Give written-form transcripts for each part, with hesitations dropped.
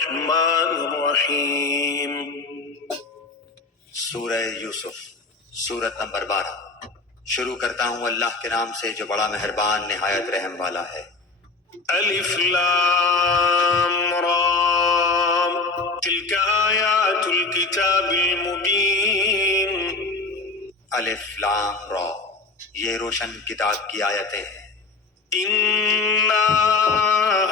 الرحمن الرحیم۔ سورہ یوسف، سورت نمبر 12۔ شروع کرتا ہوں اللہ کے نام سے جو بڑا مہربان نہایت رحم والا ہے۔ الف لام را تلک آیات الکتاب المبین۔ الف لام را، یہ روشن کتاب کی آیتیں ہیں۔ انا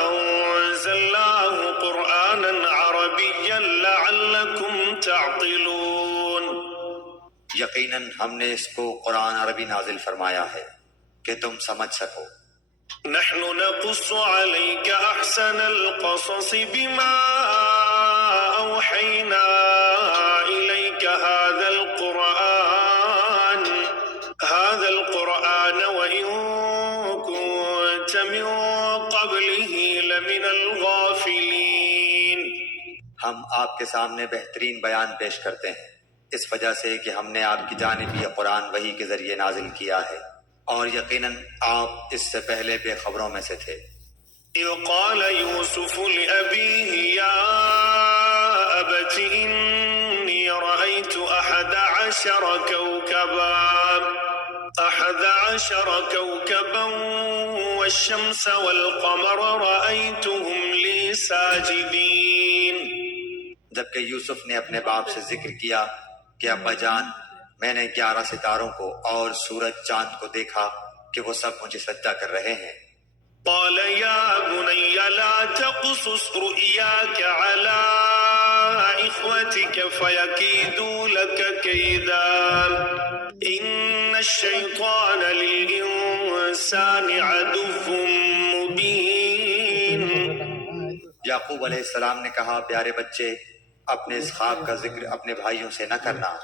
انزلناه قرآنا عربیا لعلکم تعقلون۔ یقیناً ہم نے اس کو قرآن عربی نازل فرمایا ہے کہ تم سمجھ سکو۔ نحن نقص عليك أحسن القصص بما أوحينا إليك هذا القرآن وإن كنت من قبله لمن الغافلين۔ ہم آپ کے سامنے بہترین بیان پیش کرتے ہیں اس وجہ سے کہ ہم نے آپ کی جانب یہ قرآن وحی کے ذریعے نازل کیا ہے، اور یقیناً آپ اس سے پہلے بے خبروں میں سے تھے۔ اذ قال يوسف لأبيه يا أبت إني رأيت 11 كوكبا والشمس والقمر رأيتهم لي ساجدين۔ جبکہ یوسف نے اپنے باپ سے ذکر کیا کہ ابا جان، میں نے 11 ستاروں کو اور سورج چاند کو دیکھا کہ وہ سب مجھے سجدہ کر رہے ہیں۔ قال يا بني لا تقصص رؤياك على إخوتك فيكيدوا لك كيدا إن الشيطان للإنسان عدو مبين۔ یعقوب علیہ السلام نے کہا، پیارے بچے، اپنے اس خواب کا ذکر اپنے بھائیوں سے نہ کرنا،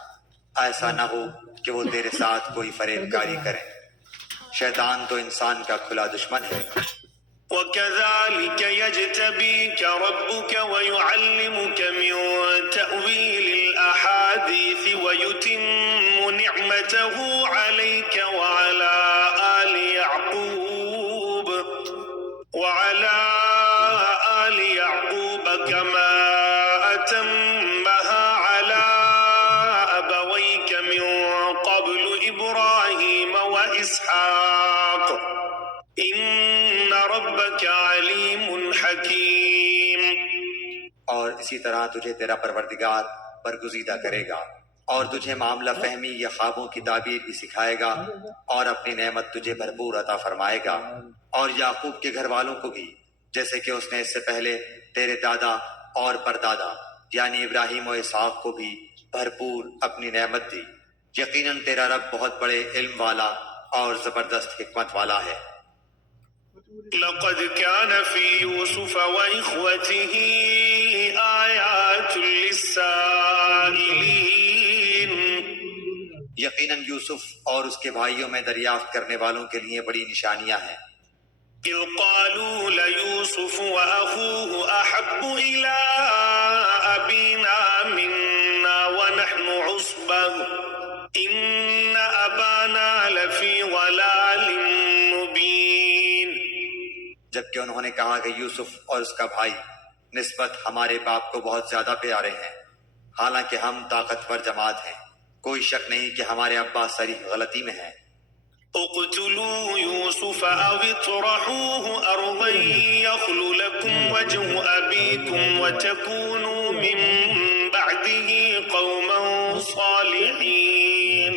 ایسا نہ ہو کہ وہ تیرے ساتھ کوئی فریب کاری کریں، شیطان تو انسان کا کھلا دشمن ہے۔ وَكَذَلِكَ يَجْتَبِيكَ رَبُّكَ وَيُعَلِّمُكَ مِن تَأْوِيلِ الْأَحَادِيثِ وَيُتِمُّ نِعْمَتَهُ عَلَيْكَ وَعَلَى آلِ يَعْقُوبَ كَمَا أَتَمَّهَا عَلَى أَبَوَيْكَ مِن قَبْلُ إِبْرَاهِيمَ وَإِسْحَاقَ إِنَّ رَبَّكَ عَلِيمٌ حَكِيمٌ۔ اور اسی طرح تجھے تیرا پروردگار برگزیدہ کرے گا اور تجھے معاملہ فہمی یا خوابوں کی تعبیر بھی سکھائے گا، اور اپنی نعمت تجھے بھرپور عطا فرمائے گا، اور یعقوب کے گھر والوں کو بھی، جیسے کہ اس نے اس سے پہلے تیرے دادا اور پردادا یعنی ابراہیم و اسحاق کو بھی بھرپور اپنی نعمت دی۔ یقیناً تیرا رب بہت بڑے علم والا اور زبردست حکمت والا ہے۔ لقد كان في يوسف وإخوته آيات للسائلين۔ یقیناً یوسف اور اس کے بھائیوں میں دریافت کرنے والوں کے لیے بڑی نشانیاں ہیں۔ اذ قالوا ليوسف وأخوه أحب إلى أبينا منا ونحن عصبة إن أبانا لفي ضلال مبين۔ جبکہ انہوں نے کہا کہ یوسف اور اس کا بھائی نسبت ہمارے باپ کو بہت زیادہ پیارے ہیں، حالانکہ ہم طاقتور جماعت ہیں، کوئی شک نہیں کہ ہمارے ابا صریح غلطی میں ہیں۔ اقتلوا يوسف أو اطرحوه أرضا يخل لكم وجه أبيكم وتكونوا من بعده قوما صالحين۔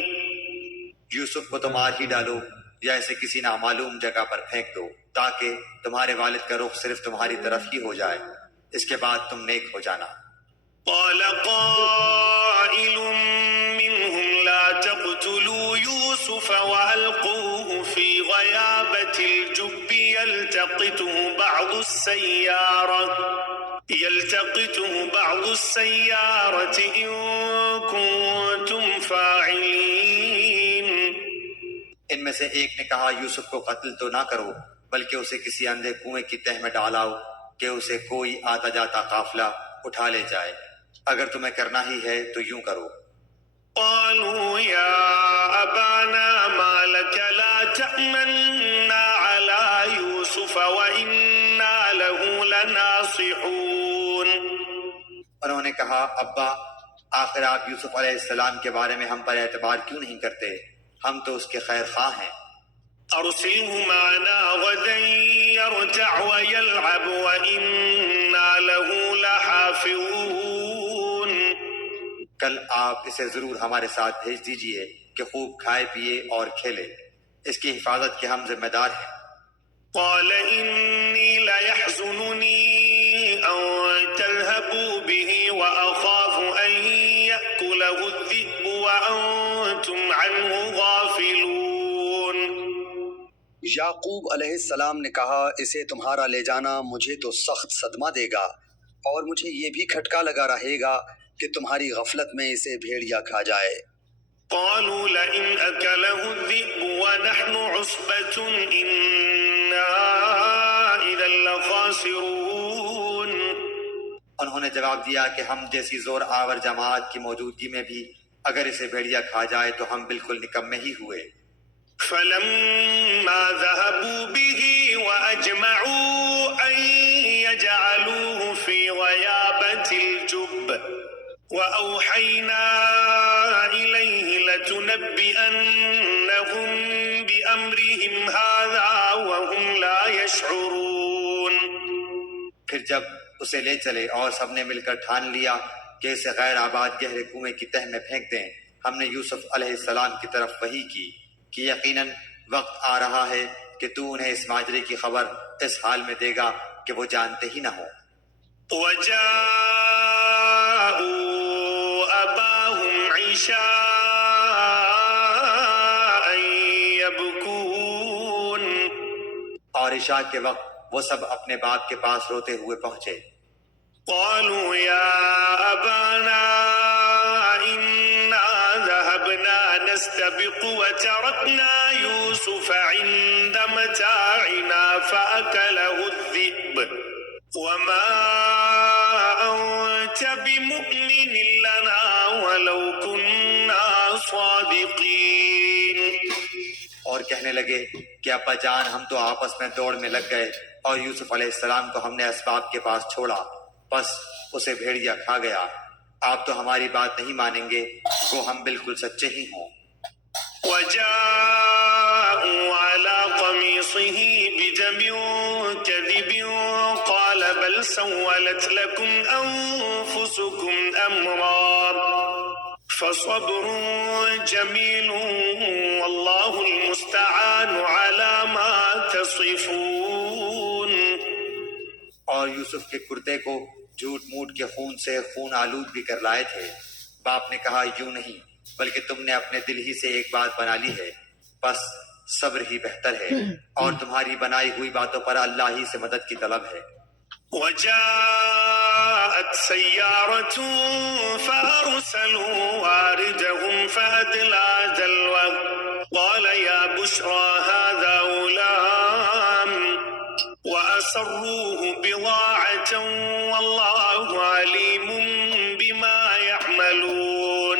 یوسف کو تو مار ہی ڈالو یا اسے کسی نامعلوم جگہ پر پھینک دو تاکہ تمہارے والد کا رخ صرف تمہاری طرف ہی ہو جائے، اس کے بعد تم نیک ہو جانا۔ قال قائل منهم لا تقتلوا يوسف وألقوه في غيابة الجب يلتقطه بعض السيارة إن كنتم فاعلين۔ ان میں سے ایک نے کہا، یوسف کو قتل تو نہ کرو بلکہ اسے کسی اندھے کنویں کی تہ میں ڈالاؤ کہ اسے کوئی آتا جاتا قافلہ اٹھا لے جائے، اگر تمہیں کرنا ہی ہے تو یوں کرو۔ قالوا يا أبانا ما لك لا تأمنا على يوسف وإنا له لناصحون۔ انہوں نے کہا ابا آخر آپ یوسف علیہ السلام کے بارے میں ہم پر اعتبار کیوں نہیں کرتے؟ ہم تو اس کے خیر خواہ ہیں۔ أرسله معنا غدا يرتع ويلعب وإنا له لحافظون۔ کل آپ اسے ضرور ہمارے ساتھ بھیج دیجئے کہ خوب کھائے پیے اور کھیلے، اس کی حفاظت کے ہم ذمہ دار ہیں۔ قال إني ليحزنني أن تذهبوا به وأخاف أن يأكله الذئب وأنتم عنه غافلون۔ یعقوب علیہ السلام نے کہا اسے تمہارا لے جانا مجھے تو سخت صدمہ دے گا، اور مجھے یہ بھی کھٹکا لگا رہے گا کہ تمہاری غفلت میں اسے بھیڑیا کھا جائے۔ قالوا لئن أكله الذئب ونحن عصبة إنا إذا لخاسرون۔ انہوں نے جواب دیا کہ ہم جیسی زور آور جماعت کی موجودگی میں بھی اگر اسے بھیڑیا کھا جائے تو ہم بالکل نکمے ہی ہوئے۔ فلما ذهبوا به وأجمعوا أن يجعلوه في غيابة الجب وأوحينا إليه لتنبئنهم بأمرهم هذا وهم لا يشعرون۔ پھر جب اسے لے چلے اور سب نے مل کر ٹھان لیا کہ اسے غیر آباد گہرے کنویں کی تہ میں پھینک دیں، ہم نے یوسف علیہ السلام کی طرف وحی کی کہ یقیناً وقت آ رہا ہے کہ تو انہیں اس ماجرے کی خبر اس حال میں دے گا کہ وہ جانتے ہی نہ ہوں۔ وجاءوا أباهم عشاء يبكون۔ اور عشاء کے وقت وہ سب اپنے باپ کے پاس روتے ہوئے پہنچے۔ قالوا يا أبانا إنا ذهبنا نستبق وتركنا يوسف عند متاعنا فأكله الذئب وما أنت بمؤمن لنا ولو كنا صادقين۔ اور کہنے لگے کہ ابا جان ہم تو آپس میں دوڑ میں لگ گئے اور یوسف علیہ السلام کو ہم نے اسباب کے پاس چھوڑا، بس اسے بھیڑیا کھا گیا۔ آپ تو ہماری بات نہیں مانیں گے وہ ہم بالکل سچے ہی ہوں۔ وجاءوا على قميصه بدم كذب قال بل سولت لكم أنفسكم أمرا فصبر جميل والله المستعان على ما تصفون۔ اور یوسف کے کرتے کو جھوٹ موٹ کے خون سے خون آلود بھی کر لائے تھے۔ باپ نے کہا یوں نہیں بلکہ تم نے اپنے دل ہی سے ایک بات بنا لی ہے، بس صبر ہی بہتر ہے، اور تمہاری بنائی ہوئی باتوں پر اللہ ہی سے مدد کی طلب ہے۔ وجاءت سيارة فأرسلوا واردهم فأدلى دلوه قال يا بشرى هذا غلام وأسروه بضاعة والله عليم بما يعملون۔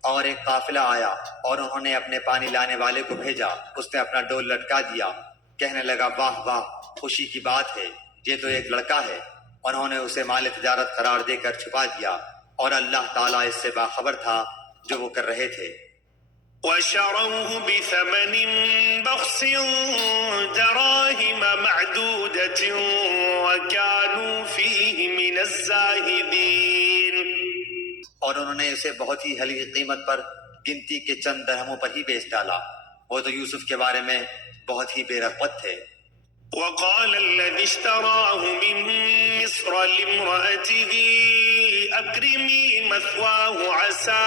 اور ایک قافلہ آیا اور انہوں نے اپنے پانی لانے والے کو بھیجا، اس نے اپنا ڈول لٹکا دیا، کہنے لگا واہ واہ خوشی کی بات ہے، یہ تو ایک لڑکا ہے۔ انہوں نے اسے مال تجارت قرار دے کر چھپا دیا، اور اللہ تعالیٰ اس سے باخبر تھا جو وہ کر رہے تھے۔ وشروه بثمن بخس دراهم معدودة وكانوا فيه من الزاهدين۔ اور انہوں نے اسے بہت ہی ہلکی قیمت پر گنتی کے چند درہموں پر ہی بیچ ڈالا، وہ تو یوسف کے بارے میں بہت ہی بے رغبت تھے۔ وقال الذي اشتراه من مصر لامرأته أكرمي مثواه عسى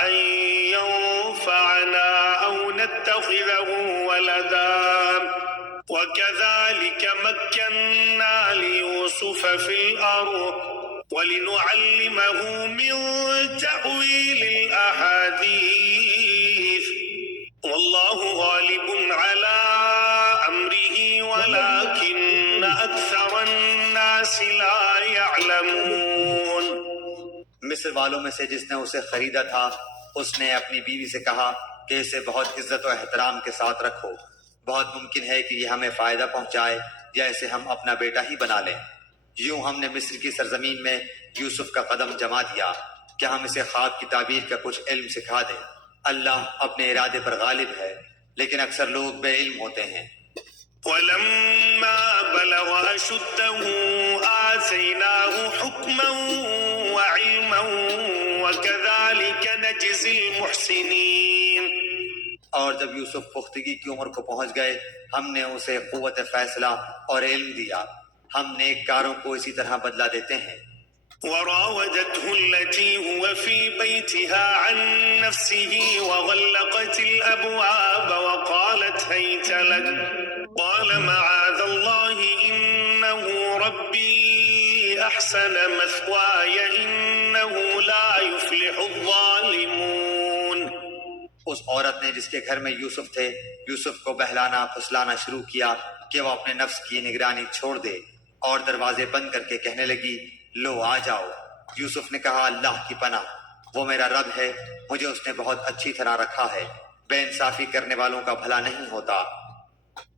أن ينفعنا أو نتخذه ولدا وكذلك مكنا ليوسف في الأرض ولنعلمه من تأويل الأحاديث والله غالب على أمره ولكن أكثر الناس لا يعلمون۔ مصر والوں میں سے جس نے اسے خریدا تھا اس نے اپنی بیوی سے کہا کہ اسے بہت عزت و احترام کے ساتھ رکھو، بہت ممکن ہے کہ یہ ہمیں فائدہ پہنچائے یا اسے ہم اپنا بیٹا ہی بنا لیں۔ یوں ہم نے مصر کی سرزمین میں یوسف کا قدم جما دیا کہ ہم اسے خواب کی تعبیر کا کچھ علم سکھا دیں۔ اللہ اپنے ارادے پر غالب ہے، لیکن اکثر لوگ بے علم ہوتے ہیں۔ ولما بلغ أشده آتيناه حكما وعلما وكذلك نجزي المحسنين۔ اور جب یوسف پختگی کی عمر کو پہنچ گئے، ہم نے اسے قوت فیصلہ اور علم دیا۔ ہم نیک کاروں کو اسی طرح بدلہ دیتے ہیں۔ وراودته التي هو في بيتها عن نفسه وغلقت الأبواب وقالت هيت لك قال معاذ الله إنه ربي أحسن مثواي إنه لا يفلح الظالمون۔ اس عورت نے جس کے گھر میں یوسف تھے، یوسف کو بہلانا پھسلانا شروع کیا کہ وہ اپنے نفس کی نگرانی چھوڑ دے، اور دروازے بند کر کے کہنے لگی لو آ جاؤ۔ یوسف نے کہا اللہ کی پناہ، وہ میرا رب ہے، مجھے اس نے بہت اچھی طرح رکھا ہے، بے انصافی کرنے والوں کا بھلا نہیں ہوتا۔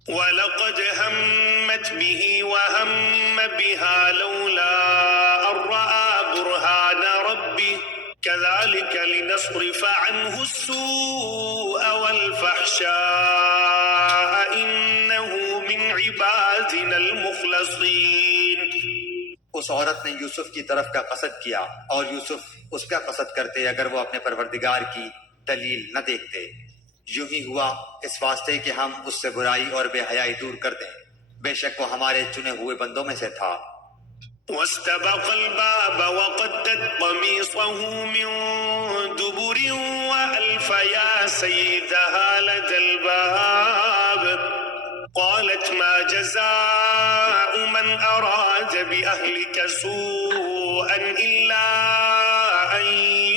وَلَقَدْ هَمَّتْ بِهِ وَهَمَّ بِهَا لَوْلَا أَن رَّأَىٰ بُرْهَانَ رَبِّهِ كَذَٰلِكَ لِنَصْرِفَ عَنْهُ السُّوءَ وَالْفَحْشَاءَ إِنَّهُ مِنْ عِبَادِنَا الْمُخْلَصِينَ۔ اس عورت نے یوسف کی طرف کا قصد کیا، اور یوسف اس کا قصد کرتے اگر وہ اپنے پروردگار کی دلیل نہ دیکھتے۔ یوں ہی ہوا اس واسطے کہ ہم اس سے برائی اور بے حیائی دور کر دیں، بے شک وہ ہمارے چنے ہوئے بندوں میں سے تھا۔ واستبق الباب وقدت قميصه من دبر وألف يا سيدها لدى الباب قالت ما جزاء من أراد بأهلك سوءا إلا أن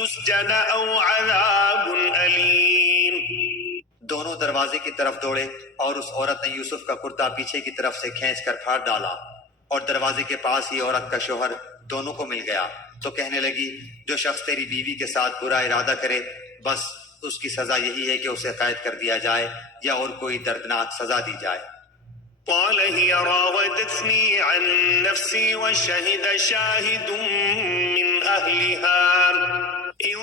يسجن أو عذاب أليم۔ دونوں دروازے کی طرف دوڑے، اور اس عورت نے یوسف کا کرتا پیچھے کی طرف سے کھینچ کر پھاڑ ڈالا، اور دروازے کے پاس ہی عورت کا شوہر دونوں کو مل گیا، تو کہنے لگی جو شخص تیری بیوی کے ساتھ برا ارادہ کرے بس اس کی سزا یہی ہے کہ اسے قید کر دیا جائے یا اور کوئی دردناک سزا دی جائے۔ قال هي راودتني عن نفسي وشهد شاهد من أهلها إن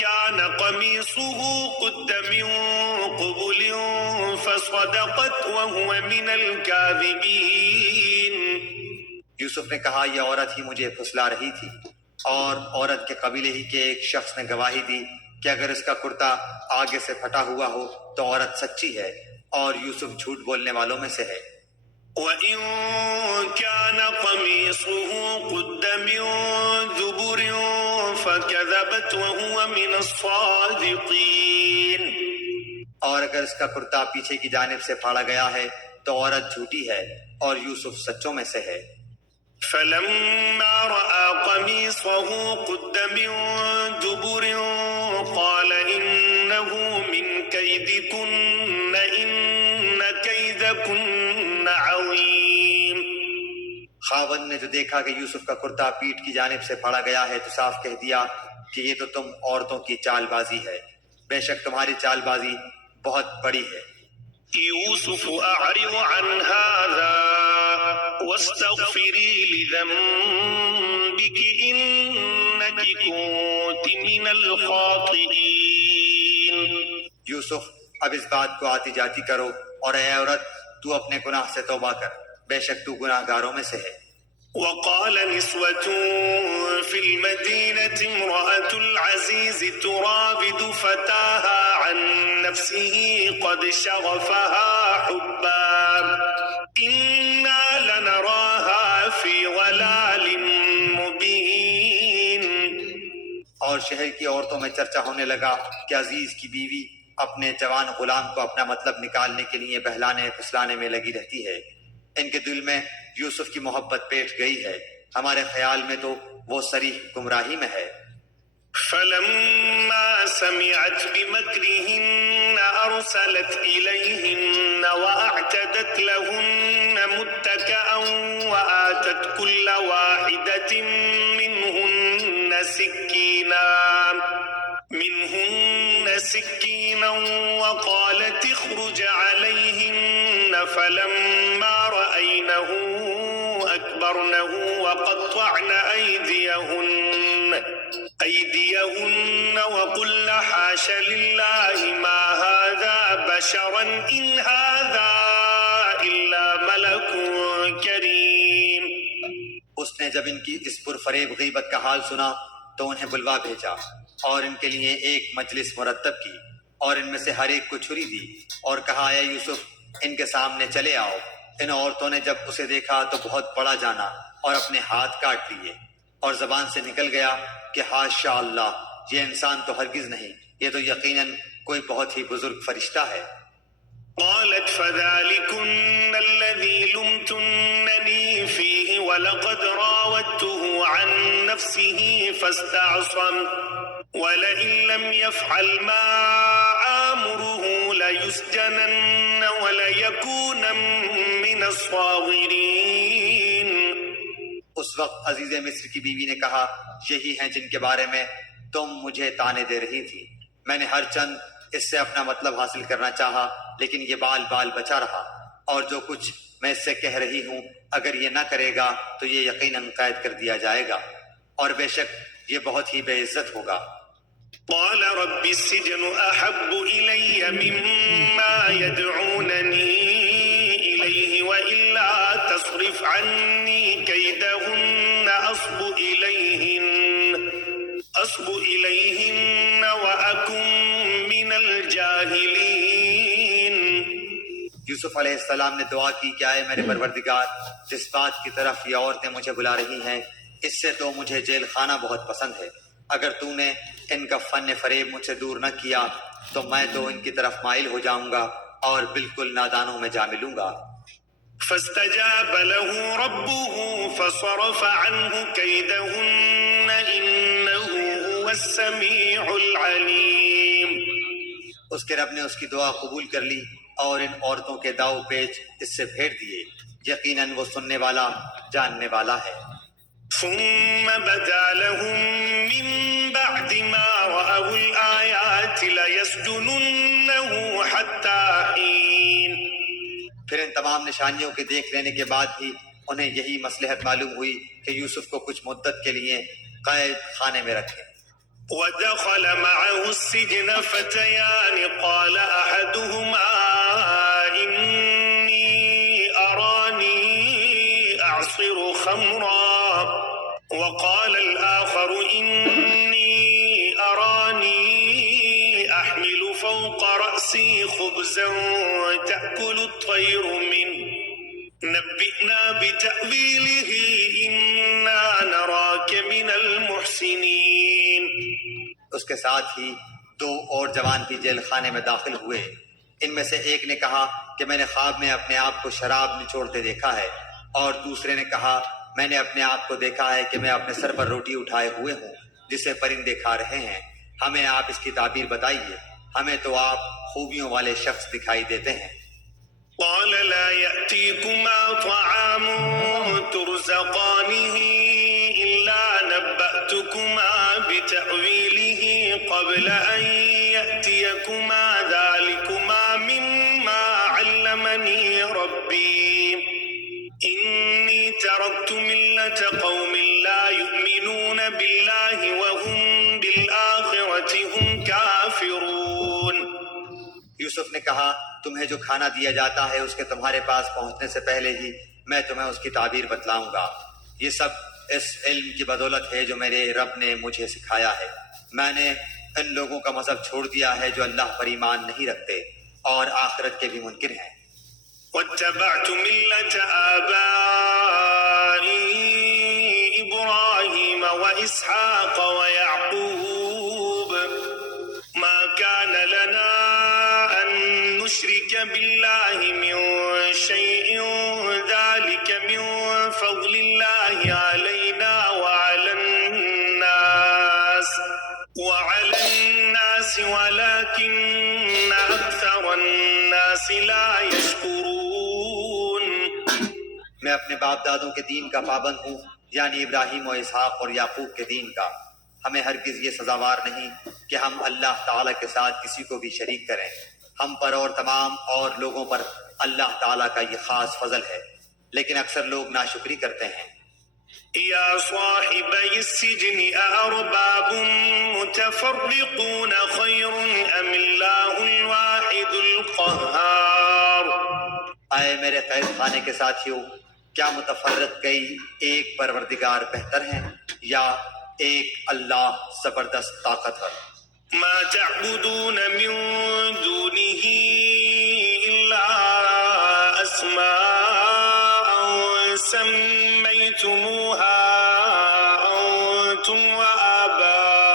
كان قميصه قد من قبل فصدقت وهو من الكاذبين۔ یوسف نے کہا یہ عورت ہی مجھے پھسلا رہی تھی، اور عورت کے قبیلے ہی کے ایک شخص نے گواہی دی کہ اگر اس کا کرتا آگے سے پھٹا ہوا ہو تو عورت سچی ہے، اور یوسف جھوٹ بولنے والوں میں سے ہے۔ وَإِن كَانَ قَمِيصُهُ قُدَّ مِن دُبُرٍ فَكَذَبَتْ وَهُوَ مِنَ الصَّادِقِينَ۔ اور اگر اس کا کرتا پیچھے کی جانب سے پھاڑا گیا ہے تو عورت جھوٹی ہے، اور یوسف سچوں میں سے ہے۔ فَلَمَّا رَأَىٰ قَمِيصَهُ قُدَّ مِن دُبُرٍ قَالَ إِنَّهُ مِن كَيْدِكُنَّ إِنَّ كَيْدَكُنَّ عَظِيمٌ۔ خاوند نے جو دیکھا کہ یوسف کا کرتا پیٹھ کی جانب سے پھاڑا گیا ہے تو صاف کہہ دیا کہ یہ تو تم عورتوں کی چال بازی ہے، بے شک تمہاری چال بازی بہت بڑی ہے۔ يوسف أعرض عن هذا واستغفري لذنبك إنك كنت من الخاطئين۔ یوسف اب اس بات کو آتی جاتی کرو، اور اے عورت تو اپنے گناہ سے توبہ کر، بے شک تو گناہ گاروں میں سے ہے۔ وقال نسوة في المدينة امرأة العزيز تراود فتاها عن نفسه قد شغفها حبا إنا لنراها في ضلال مبين۔ اور شہر کی عورتوں میں چرچا ہونے لگا کہ عزیز کی بیوی اپنے جوان غلام کو اپنا مطلب نکالنے کے لیے بہلانے پھسلانے میں لگی رہتی ہے۔ ان کے دل میں یوسف کی محبت بیٹھ گئی ہے، ہمارے خیال میں تو وہ صریح گمراہی میں ہے۔ فلما سمعت بمكرهن أرسلت إليهن وأعتدت لهن متكئا وآتت كل واحدة منهن سكينا وقالت اخرج عليهن فلما رأينه أكبرنه وقطعن أيديهن وقلن حاش لله ما هذا بشرا إن هذا إلا ملك كريم۔ اس نے جب ان کی اس پرفریب غیبت کا حال سنا تو انہیں بلوا بھیجا اور ان کے لیے ایک مجلس مرتب کی اور ان میں سے ہر ایک کو چھری دی اور کہا اے یوسف ان کے سامنے چلے آؤ۔ ان عورتوں نے جب اسے دیکھا تو بہت بڑا جانا اور اپنے ہاتھ کاٹ لیے اور زبان سے نکل گیا کہ حاشا اللہ، یہ انسان تو ہرگز نہیں، یہ تو یقیناً کوئی بہت ہی بزرگ فرشتہ ہے۔ قالت فذلكن الذي لمتنني فيه ولقد راودته عن نفسه فاستعصم ولئن لم يفعل ما آمره ليسجنن وليكون من الصاغرين۔ اس وقت عزیز مصر کی بیوی نے کہا یہی ہیں جن کے بارے میں تم مجھے تانے دے رہی تھی، میں نے ہر چند اس سے اپنا مطلب حاصل کرنا چاہا لیکن یہ بال بال بچا رہا، اور جو کچھ میں اس سے کہہ رہی ہوں اگر یہ نہ کرے گا تو یہ یقیناً قید کر دیا جائے گا اور بے شک یہ بہت ہی بے عزت ہوگا۔ قال رب السجن أحب إلي مما يدعونني إليه وإلا تصرف عني كيدهن أصب إليهن وأكن من الجاهلين۔ یوسف علیہ السلام نے دعا کی کہ اے میرے پروردگار، جس بات کی طرف یہ عورتیں مجھے بلا رہی ہیں اس سے تو مجھے جیل خانہ بہت پسند ہے، اگر تو نے ان کا فن فریب مجھ سے دور نہ کیا تو میں تو ان کی طرف مائل ہو جاؤں گا اور بالکل نادانوں میں جا ملوں گا۔ فاستجاب له ربه فصرف عنه كيدهن إنه هو السميع العليم۔ اس کے رب نے اس کی دعا قبول کر لی اور ان عورتوں کے داؤ پیچ اس سے پھیر دیے، یقیناً وہ سننے والا جاننے والا ہے۔ ثم بدا لهم من بعد ما رأوا الآيات ليسجننه حتى حين۔ پھر ان تمام نشانیوں کے دیکھ لینے کے بعد بھی انہیں یہی مصلحت معلوم ہوئی کہ یوسف کو کچھ مدت کے لیے قید خانے میں رکھیں۔ ودخل معه السجن فتيان قال أحدهما إني أراني أعصر خمرا وقال الآخر إني أراني أحمل فوق رأسي خبزا تأكل الطير منه نبئنا بتأويله إنا نراك من المحسنين۔ اس کے ساتھ ہی دو اور جوان بھی جیل خانے میں داخل ہوئے۔ ان میں سے ایک نے کہا کہ میں نے خواب میں اپنے آپ کو شراب نچوڑتے دیکھا ہے، اور دوسرے نے کہا میں نے اپنے آپ کو دیکھا ہے کہ میں اپنے سر پر روٹی اٹھائے ہوئے ہوں جسے پرندے کھا رہے ہیں، ہمیں آپ اس کی تعبیر بتائیے، ہمیں تو آپ خوبیوں والے شخص دکھائی دیتے ہیں۔ قال لا يأتيكما طعام ترزقانه إلا نبأتكما بتأويله قبل أن يأتيكما ذلكما مما علمني ربي إني تركت ملة قوم لا يؤمنون بالله وهم بالآخرة هم كافرون۔ یوسف نے کہا تمہیں جو کھانا دیا جاتا ہے اس کے تمہارے پاس پہنچنے سے پہلے ہی میں تمہیں اس کی تعبیر بتلاؤں گا، یہ سب اس علم کی بدولت ہے جو میرے رب نے مجھے سکھایا ہے۔ میں نے ان لوگوں کا مذہب چھوڑ دیا ہے جو اللہ پر ایمان نہیں رکھتے اور آخرت کے بھی منکر ہیں۔ واتبعت ملة آبائي إبراهيم وإسحاق ويعقوب ما كان لنا أن نشرك بالله من شيء ذلك من فضل الله علينا وعلى الناس ولكن أكثر الناس لا يشكرون۔ میں اپنے باپ دادوں کے دین کا پابند ہوں، یعنی ابراہیم و اسحاق اور یعقوب کے دین کا۔ ہمیں ہرگز یہ سزاوار نہیں کہ ہم اللہ تعالیٰ کے ساتھ کسی کو بھی شریک کریں، ہم پر اور تمام اور لوگوں پر اللہ تعالیٰ کا یہ خاص فضل ہے، لیکن اکثر لوگ ناشکری کرتے ہیں۔ يا صاحبي السجن أأرباب متفرقون خير أم الله الواحد القهار؟ اے میرے قید خانے کے ساتھیوں، کیا متفرق کئی ایک پروردگار بہتر ہیں یا ایک اللہ زبردست طاقتور؟ ما تعبدون من دونه إلا أسماء سميتموها أنتم وآباؤكم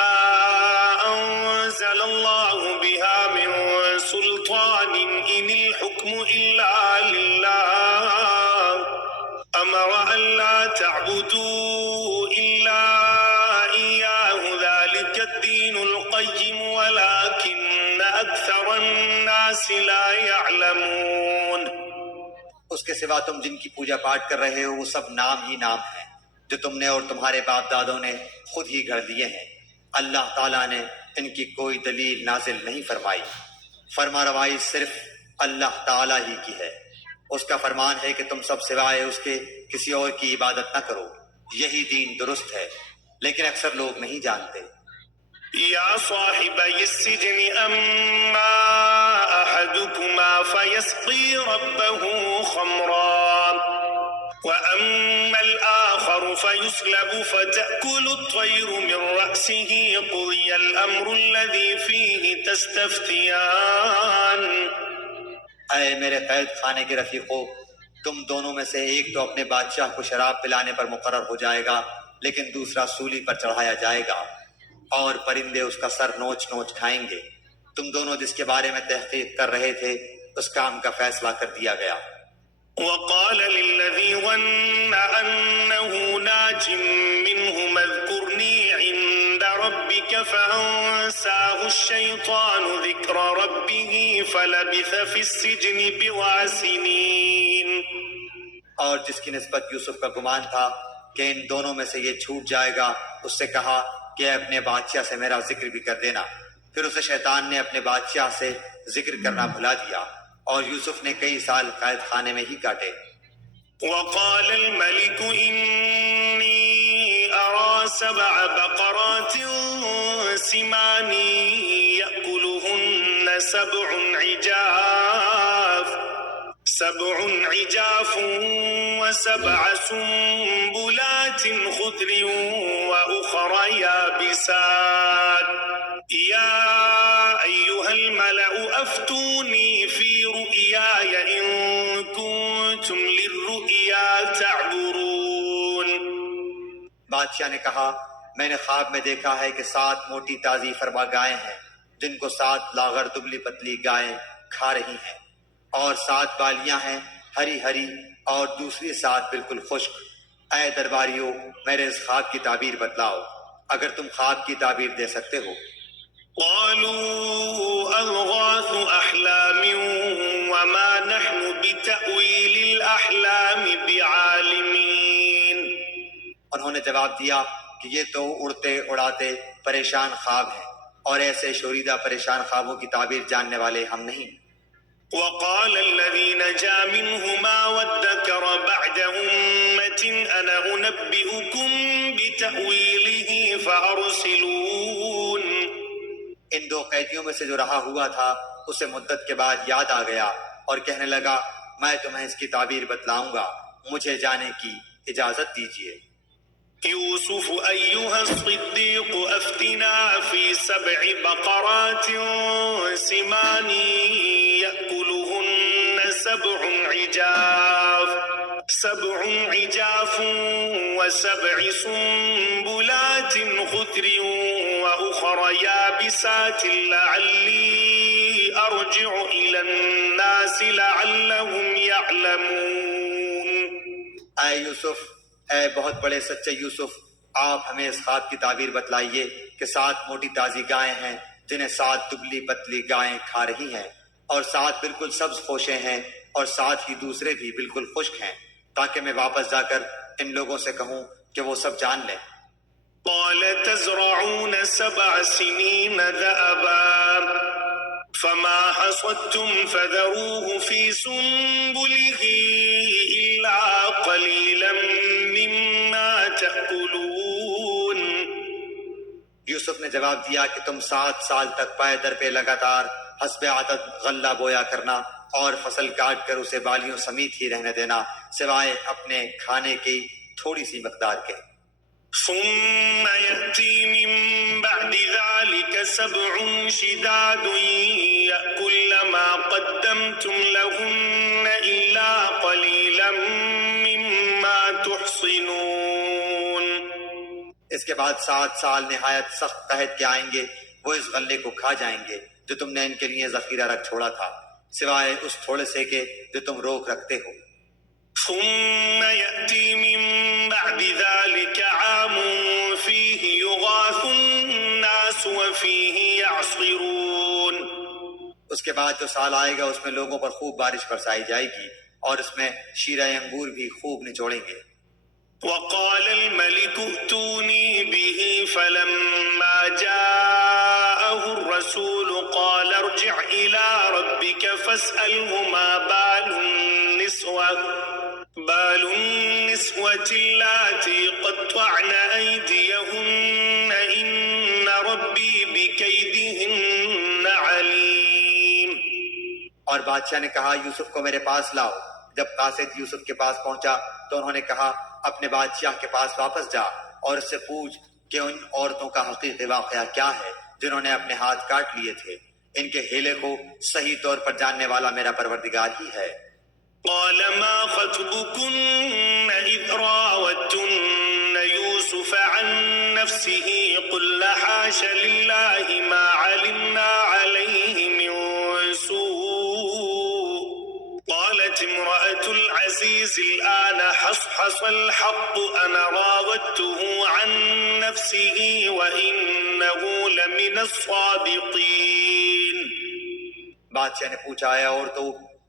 ما أنزل الله بها من سلطان إن الحكم إلا لله أمر أن لا تعبدوا إلا إياه ذلك الدين القيم ولكن أكثر الناس لا يعلمون۔ اس کے سوا تم جن کی پوجا پاٹ کر رہے ہو وہ سب نام ہی نام ہیں جو تم نے اور تمہارے باپ دادوں نے خود ہی گھڑ لیے ہیں۔ اللہ تعالیٰ نے ان کی کوئی دلیل نازل نہیں فرمائی۔ فرما روائی صرف اللہ تعالیٰ ہی کی ہے۔ اس کا فرمان ہے کہ تم سب سوائے اس کے کسی اور کی عبادت نہ کرو، یہی دین درست ہے، لیکن اکثر لوگ نہیں جانتے۔ يا صاحبي السجن أما أحدكما فيسقي ربه خمرا وأما الآخر فيسلب فتأكل الطير من رأسه قضي الأمر الذي فيه تستفتيان۔ اے میرے قید خانے کے رفیقو، تم دونوں میں سے ایک تو اپنے بادشاہ کو شراب پلانے پر مقرر ہو جائے گا، لیکن دوسرا سولی پر چڑھایا جائے گا، اور پرندے اس کا سر نوچ نوچ کھائیں گے۔ تم دونوں جس کے بارے میں تحقیق کر رہے تھے اس کام کا فیصلہ کر دیا گیا۔ وقال للذي ظن أنه ناج منهما اذكرني عند ربك فأنساه الشيطان ذكر ربه فلبث في السجن بضع سنين۔ اور جس کی نسبت یوسف کا گمان تھا کہ ان دونوں میں سے یہ چھوٹ جائے گا، اس سے کہا کہ اپنے بادشاہ سے میرا ذکر بھی کر دینا۔ پھر اسے شیطان نے اپنے بادشاہ سے ذکر کرنا بھلا دیا، اور یوسف نے کئی سال قید خانے میں ہی کاٹے۔ وقال الملك إني أرى 7 بقرات سمان يأكلهن 7 عجاف و7 سنبلات خضر وأخر يابسات يا أيها الملأ أفتوني في رؤياي إن كنتم للرؤيا تعبرون۔ بادشاہ نے کہا، میں نے خواب میں دیکھا ہے کہ 7 موٹی تازی فرما گائیں ہیں جن کو 7 لاغر دبلی پتلی گائیں کھا رہی ہیں، اور 7 بالیاں ہیں ہری ہری اور دوسری 7 بالکل خشک۔ اے درباریوں، میرے اس خواب کی تعبیر بتلاؤ اگر تم خواب کی تعبیر دے سکتے ہو۔ قالوا أضغاث أحلام وما نحن بتأويل الأحلام بعالمين۔ انہوں نے جواب دیا کہ یہ تو اڑتے اڑاتے پریشان خواب ہیں، اور ایسے شوریدہ پریشان خوابوں کی تعبیر جاننے والے ہم نہیں۔ وقال الذي نجا منهما وادكر بعد أمة أنا أنبئكم بتأويله فأرسلون۔ ان 2 قیدیوں میں سے جو رہا ہوا تھا اسے مدت کے بعد یاد آ گیا اور کہنے لگا، میں تمہیں اس کی تعبیر بتلاؤں گا، مجھے جانے کی اجازت دیجیے۔ يوسف أيها الصديق أفتنا في 7 بقرات سمان يأكلهن 7 عجاف و7 سنبلات خضر وأخر يابسات لعلي أرجع إلى الناس لعلهم يعلمون۔ اے یوسف، اے بہت بڑے سچے یوسف، آپ ہمیں اس خواب کی تعبیر بتلائیے کہ 7 موٹی تازی گائیں ہیں جنہیں 7 دبلی پتلی گائیں کھا رہی ہیں، اور 7 بالکل سبز خوشیں ہیں، اور 7 ہی دوسرے بھی بالکل خشک ہیں، تاکہ میں واپس جا کر ان لوگوں سے کہوں کہ وہ سب جان لیں۔ قال تزرعون 7 سنين دأبا فما حصدتم فذروه في سنبله إلا قليلا مما تأكلون. یوسف نے جواب دیا کہ تم 7 سال تک پائے در پہ لگاتار حسب عدد غلہ بویا کرنا اور فصل کاٹ کر اسے بالیوں سمیت ہی رہنے دینا سوائے اپنے کھانے کی تھوڑی سی مقدار کے. ثم يأتي من بعد ذلك 7 شداد يأكل ما قدمتم لهن إلا قليلا مما تحصنون. اس کے بعد 7 سال نہایت سخت قحط کے آئیں گے، وہ اس غلے کو کھا جائیں گے جو تم نے ان کے لیے ذخیرہ رکھ چھوڑا تھا سوائے اس تھوڑے سے کے جو تم روک رکھتے ہو. ثم يأتي من بعد ذلك عام فيه يغاث الناس وفيه يعصرون. اس کے بعد جو سال آئے گا اس میں لوگوں پر خوب بارش برسائی جائے گی اور اس میں شیرہ انگور بھی خوب نچوڑیں گے. وقال الملك ائتوني به فلما جاءه الرسول قال ارجع إلى ربك فاسأله ما بال النسوة اللاتي قطعن أيديهن إن ربي بكيدهن عليم. اور بادشاہ نے کہا یوسف کو میرے پاس لاؤ. جب قاصد یوسف کے پاس پہنچا تو انہوں نے کہا اپنے بادشاہ کے پاس واپس جا اور اس سے پوچھ کہ ان عورتوں کا حقیقی واقعہ کیا ہے جنہوں نے اپنے ہاتھ کاٹ لیے تھے. ان کے ہیلے کو صحیح طور پر جاننے والا میرا پروردگار ہی ہے. قال ما خطبكن إذ راوتن يوسف عن نفسه قلن حاش لله ما علمنا عليه من سوء قالت امرأة العزيز الآن حصحص الحق أنا راودته عن نفسه وإنه لمن الصادقين. بادشاہ نے پوچھا ہے اور تو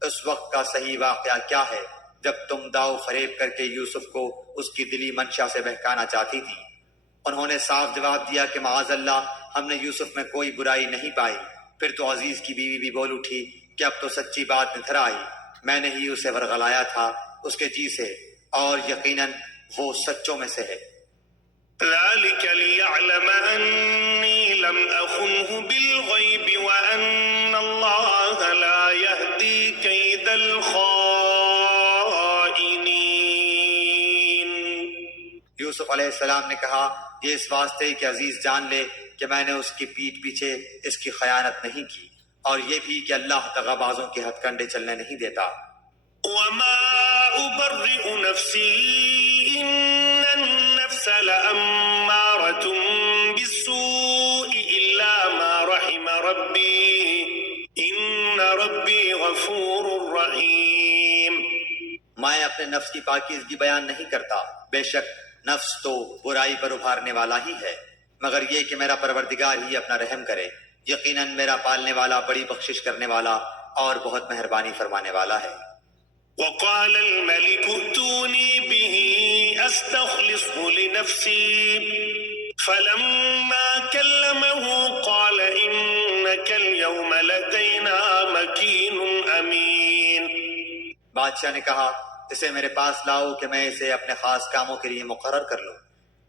اس وقت کا صحیح واقعہ کیا ہے جب تم داؤ فریب کر کے یوسف کو اس کی دلی منشا سے بہکانا چاہتی تھی. انہوں نے صاف جواب دیا کہ معاذ اللہ ہم نے یوسف میں کوئی برائی نہیں پائی. پھر تو عزیز کی بیوی بھی بول اٹھی کہ اب تو سچی بات نکھر آئی، میں نے ہی اسے ورغلایا تھا اس کے جی سے اور یقیناً وہ سچوں میں سے ہے. ذلك ليعلم أني لم أخنه بالغيب وأن الله لا يهدي كيد الخائنين. یوسف علیہ السلام نے کہا یہ اس واسطے کہ عزیز جان لے کہ میں نے اس کی پیٹھ پیچھے اس کی خیانت نہیں کی اور یہ بھی کہ اللہ دغابازوں کے ہتھ کنڈے چلنے نہیں دیتا. وما أبرئ نفسي إن النفس لأمارة بالسوء إلا ما رحم ربي إن ربي غفور رحيم. میں اپنے نفس کی پاکیزگی بیان نہیں کرتا، بے شک نفس تو برائی پر ابھارنے والا ہی ہے، مگر یہ کہ میرا پروردگار ہی اپنا رحم کرے. یقیناً میرا پالنے والا بڑی بخشش کرنے والا اور بہت مہربانی فرمانے والا ہے. وقال الملك ائتوني به أستخلصه لنفسي فلما كلمه قال إنك اليوم لدينا مكين أمين. بادشاہ نے کہا اسے میرے پاس لاؤ کہ میں اسے اپنے خاص کاموں کے لیے مقرر کر لوں.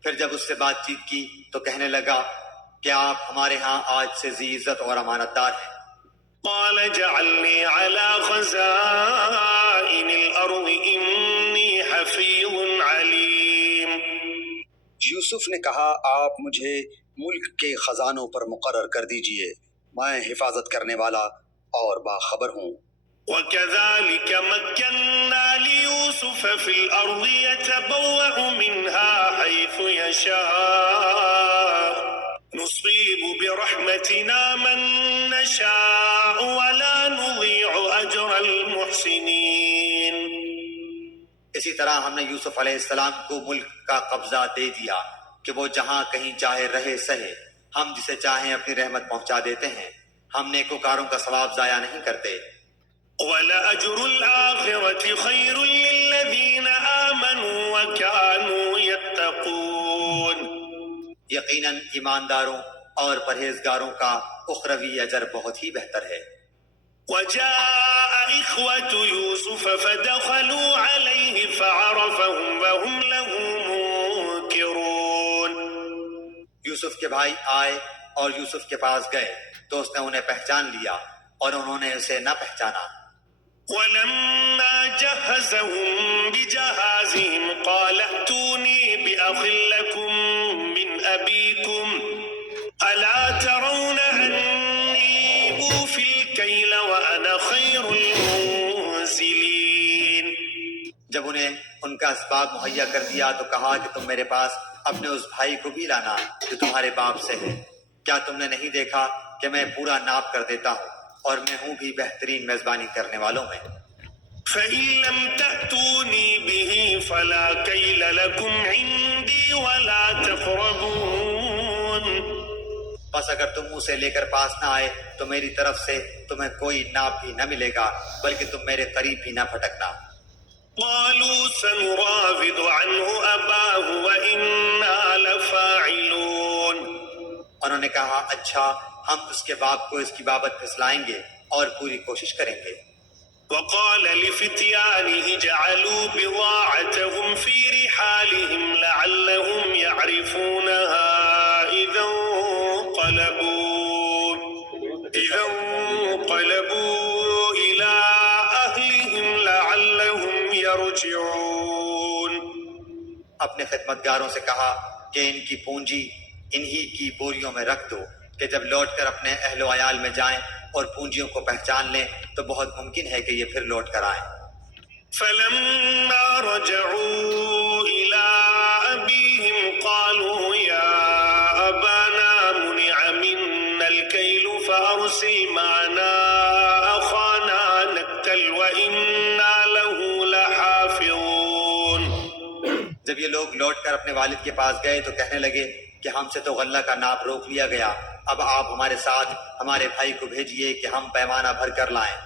پھر جب اس سے بات چیت کی تو کہنے لگا کہ آپ ہمارے ہاں آج سے ذی عزت اور امانت دار ہیں. قال جعلني على خزائن الأرض إني حفيظ عليم. یوسف نے کہا آپ مجھے ملک کے خزانوں پر مقرر کر دیجئے، میں حفاظت کرنے والا اور باخبر ہوں. وكذلك مكنا ليوسف في الأرض يتبوأ منها حيث يشاء نصيب برحمتنا من نشاء ولا نضيع أجر المحسنين. اسی طرح ہم نے یوسف علیہ السلام کو ملک کا قبضہ دے دیا کہ وہ جہاں کہیں چاہے رہے سہے. ہم جسے چاہیں اپنی رحمت پہنچا دیتے ہیں، ہم نیکوکاروں کا ثواب ضائع نہیں کرتے. وَلَأَجْرُ الْآخِرَةِ خَيْرٌ لِّلَّذِينَ آمَنُوا وَكَانُوا يَتَّقُونَ. یقیناً ایمانداروں اور پرہیزگاروں کا اخروی اجر بہت ہی بہتر ہے۔ وجاء إخوة يوسف فدخلوا عليه فعرفهم وهم له منكرون۔ یوسف کے بھائی آئے اور یوسف کے پاس گئے تو اس نے انہیں پہچان لیا اور انہوں نے اسے نہ پہچانا۔ ولما جهزهم بجهازهم قال ائتوني بأخ لكم من أبيكم ألا ترون أني أوفي الكيل وأنا خير المنزلين۔ جب انہیں ان کا اسباب مہیا کر دیا تو کہا کہ تم میرے پاس اپنے اس بھائی کو بھی لانا جو تمہارے باپ سے ہے۔ کیا تم نے نہیں دیکھا کہ میں پورا ناپ کر دیتا ہوں اور میں ہوں بھی بہترین میزبانی کرنے والوں میں۔ فإن لم تأتوني به فلا كيل لكم عندي ولا تقربون۔ بس اگر تم اسے لے کر پاس نہ آئے تو میری طرف سے تمہیں کوئی ناپ بھی نہ ملے گا بلکہ تم میرے قریب بھی نہ پھٹکنا۔ قالوا سنراود عنه أباه وإنا لفاعلون۔ انہوں نے کہا اچھا ہم اس کے باپ کو اس کی بابت پھسلائیں گے اور پوری کوشش کریں گے۔ وقال لفتيانه جعلوا بضاعتهم في رحالهم لعلهم يعرفونها إذا انقلبوا إلى أهلهم لعلهم يرجعون۔ اپنے خدمتگاروں سے کہا کہ ان کی پونجی انہی کی بوریوں میں رکھ دو کہ جب لوٹ کر اپنے اہل و عیال میں جائیں اور پونجیوں کو پہچان لیں تو بہت ممکن ہے کہ یہ پھر لوٹ کر آئیں۔ فلما رجعوا إلى أبيهم قالوا يا أبانا منع منا الكيل فأرسل معنا أخانا نكتل وإنا له لحافظون۔ جب یہ لوگ لوٹ کر اپنے والد کے پاس گئے تو کہنے لگے کہ ہم سے تو غلہ کا ناپ روک لیا گیا، اب آپ ہمارے ساتھ ہمارے بھائی کو بھیجیے کہ ہم پیمانہ بھر کر لائیں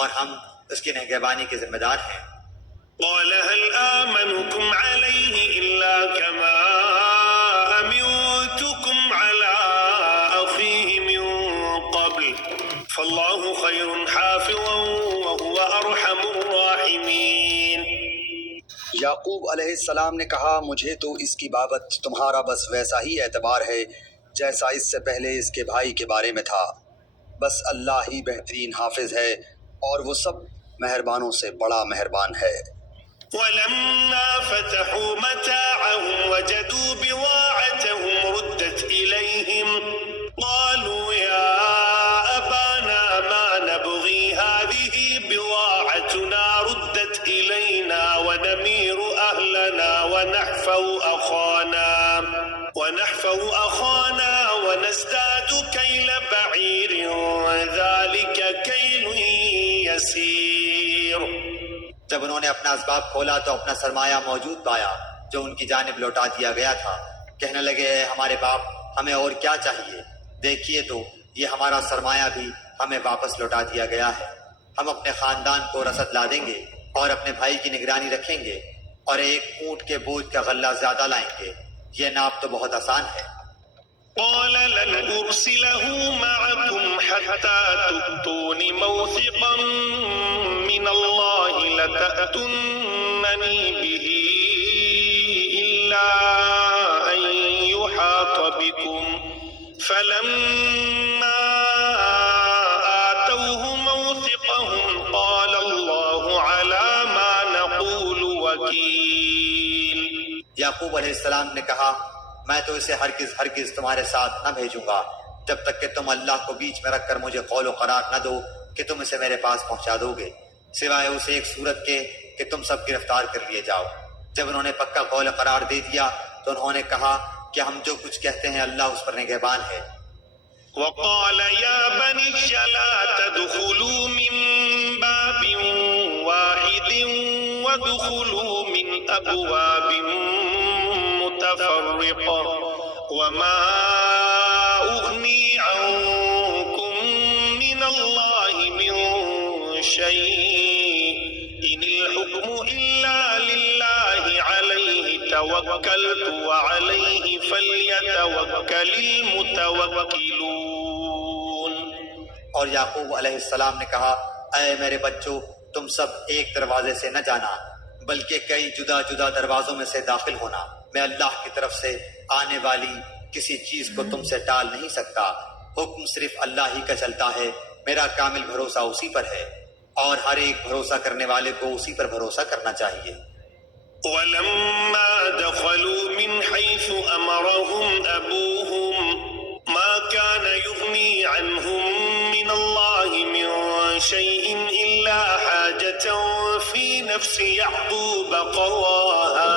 اور ہم اس کی نگہبانی کے ذمہ دار ہیں۔ قال هل آمنكم عليه إلا كما أمنتكم على أخيه من قبل فالله خير حافظا وهو أرحم الراحمين۔ یعقوب علیہ السلام نے کہا مجھے تو اس کی بابت تمہارا بس ویسا ہی اعتبار ہے جیسا اس سے پہلے اس کے بھائی کے بارے میں تھا، بس اللہ ہی بہترین حافظ ہے اور وہ سب مہربانوں سے بڑا مہربان ہے۔ ولما فتحوا متاعهم وجدوا بضاعتهم ردت إليهم قالوا يا أبانا ما نبغي هذه بضاعتنا ردت إلينا ونمير أهلنا ونحفظ أخانا ونزداد كيل بعير ذلك كيل يسير۔ جب انہوں نے اپنا اسباب کھولا تو اپنا سرمایہ موجود پایا جو ان کی جانب لوٹا دیا گیا تھا۔ کہنے لگے اے ہمارے باپ ہمیں اور کیا چاہیے، دیکھیے تو یہ ہمارا سرمایہ بھی ہمیں واپس لوٹا دیا گیا ہے۔ ہم اپنے خاندان کو رسد لا دیں گے اور اپنے بھائی کی نگرانی رکھیں گے اور ایک اونٹ کے بوجھ کا غلہ زیادہ لائیں گے، یہ ناپ تو بہت آسان ہے۔ قال لن أرسله معكم حتى تؤتون موثقا من الله لتأتونني به إلا أن يحاط بكم فلما آتوه موثقهم قال الله على ما نقول وكيل۔ یعقوب علیہ السلام نے کہا میں تو اسے ہرگز تمہارے ساتھ نہ بھیجوں گا جب تک کہ تم اللہ کو بیچ میں رکھ کر مجھے قول و قرار نہ دو کہ تم اسے میرے پاس پہنچا دو گے، سوائے اسے ایک صورت کے کہ تم سب گرفتار کر لیے جاؤ۔ جب انہوں نے پکا قول قرار دے دیا تو انہوں نے کہا کہ ہم جو کچھ کہتے ہیں اللہ اس پر نگہبان ہے۔ وقال يا بني لا تدخلوا من باب واحد وادخلوا من أبواب متفرقة وما أغني عنكم من الله من شيء إن الحكم إلا لله عليه توكلت وعليه فليتوكل المتوكلون۔ اور یعقوب علیہ السلام نے کہا اے میرے بچوں تم سب ایک دروازے سے نہ جانا بلکہ کئی جدا جدا دروازوں میں سے داخل ہونا، میں اللہ کی طرف سے آنے والی کسی چیز کو تم سے ٹال نہیں سکتا، حکم صرف اللہ ہی کا چلتا ہے، میرا کامل بھروسہ اسی پر ہے اور ہر ایک بھروسہ کرنے والے کو اسی پر بھروسہ کرنا چاہیے۔ ولما دخلوا من حيث أمرهم أبوهم ما كان يغني عنهم من الله من شيء إلا حاجة في نفس يعقوب قضاها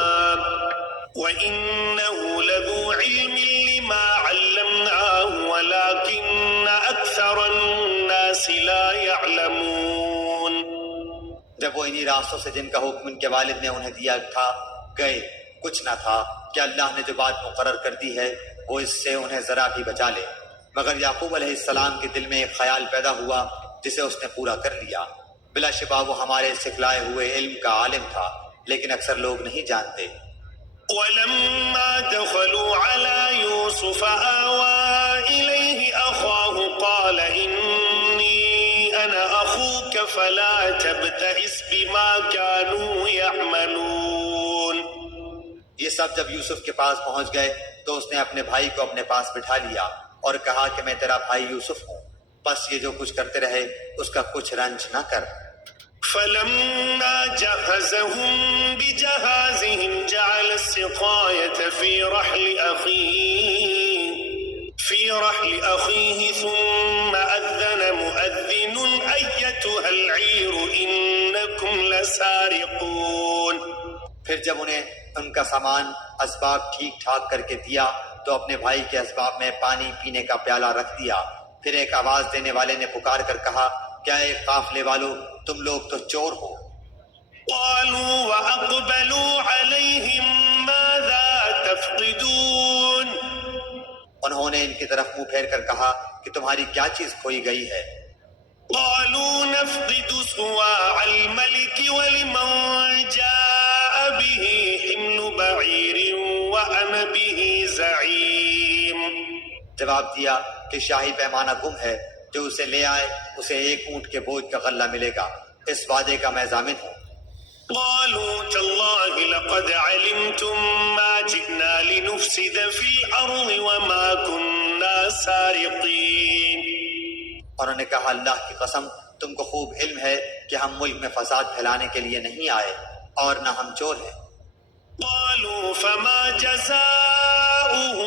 وإنه لذو علم لما علمناه ولكن أكثر الناس لا يعلمون۔ جب وہ انہی راستوں سے جن کا حکم ان کے والد نے انہیں دیا تھا گئے، کچھ نہ تھا کہ اللہ نے جو بات مقرر کر دی ہے وہ اس سے انہیں ذرا بھی بچا لے، مگر یعقوب علیہ السلام کے دل میں ایک خیال پیدا ہوا جسے اس نے پورا کر لیا۔ بلا شبہ وہ ہمارے سکھلائے ہوئے علم کا عالم تھا، لیکن اکثر لوگ نہیں جانتے۔ ولما دخلوا على يوسف آوى إليه أخاه قال إني أنا أخوك فلا تبتئس بما كانوا يعملون۔ یہ سب جب یوسف کے پاس پہنچ گئے تو اس نے اپنے بھائی کو اپنے پاس بٹھا لیا اور کہا کہ میں تیرا بھائی یوسف ہوں، بس یہ جو کچھ کرتے رہے اس کا کچھ رنج نہ کر۔ فلما جهزهم بجهازهم جعل السقاية في رحل أخيه ثم أذن مؤذن أيتها العير إنكم لسارقون۔ پھر جب انہیں ان کا سامان اسباب ٹھیک ٹھاک کر کے دیا تو اپنے بھائی کے اسباب میں پانی پینے کا پیالہ رکھ دیا، پھر ایک آواز دینے والے نے پکار کر کہا کیا اے قافلے والو تم لوگ تو چور ہو۔ قالوا وأقبلوا عليهم ماذا تفقدون۔ انہوں نے ان کی طرف منہ پھیر کر کہا کہ تمہاری کیا چیز کھوئی گئی ہے۔ قالوا نفقد صواع الملك ولمن جاء به حمل بعير وأنا به زعيم۔ جواب دیا کہ شاہی پیمانہ گم ہے، جو اسے لے آئے اسے ایک اونٹ کے بوجھ کا غلہ ملے گا، اس وعدے کا میں ضامن ہوں۔ قالوا تالله لقد علمتم ما جئنا لنفسد في الأرض وما كنا سارقين۔ انہوں نے کہا اللہ کی قسم تم کو خوب علم ہے کہ ہم ملک میں فساد پھیلانے کے لیے نہیں آئے اور نہ ہم چور ہیں۔ قالوا فما جزاؤه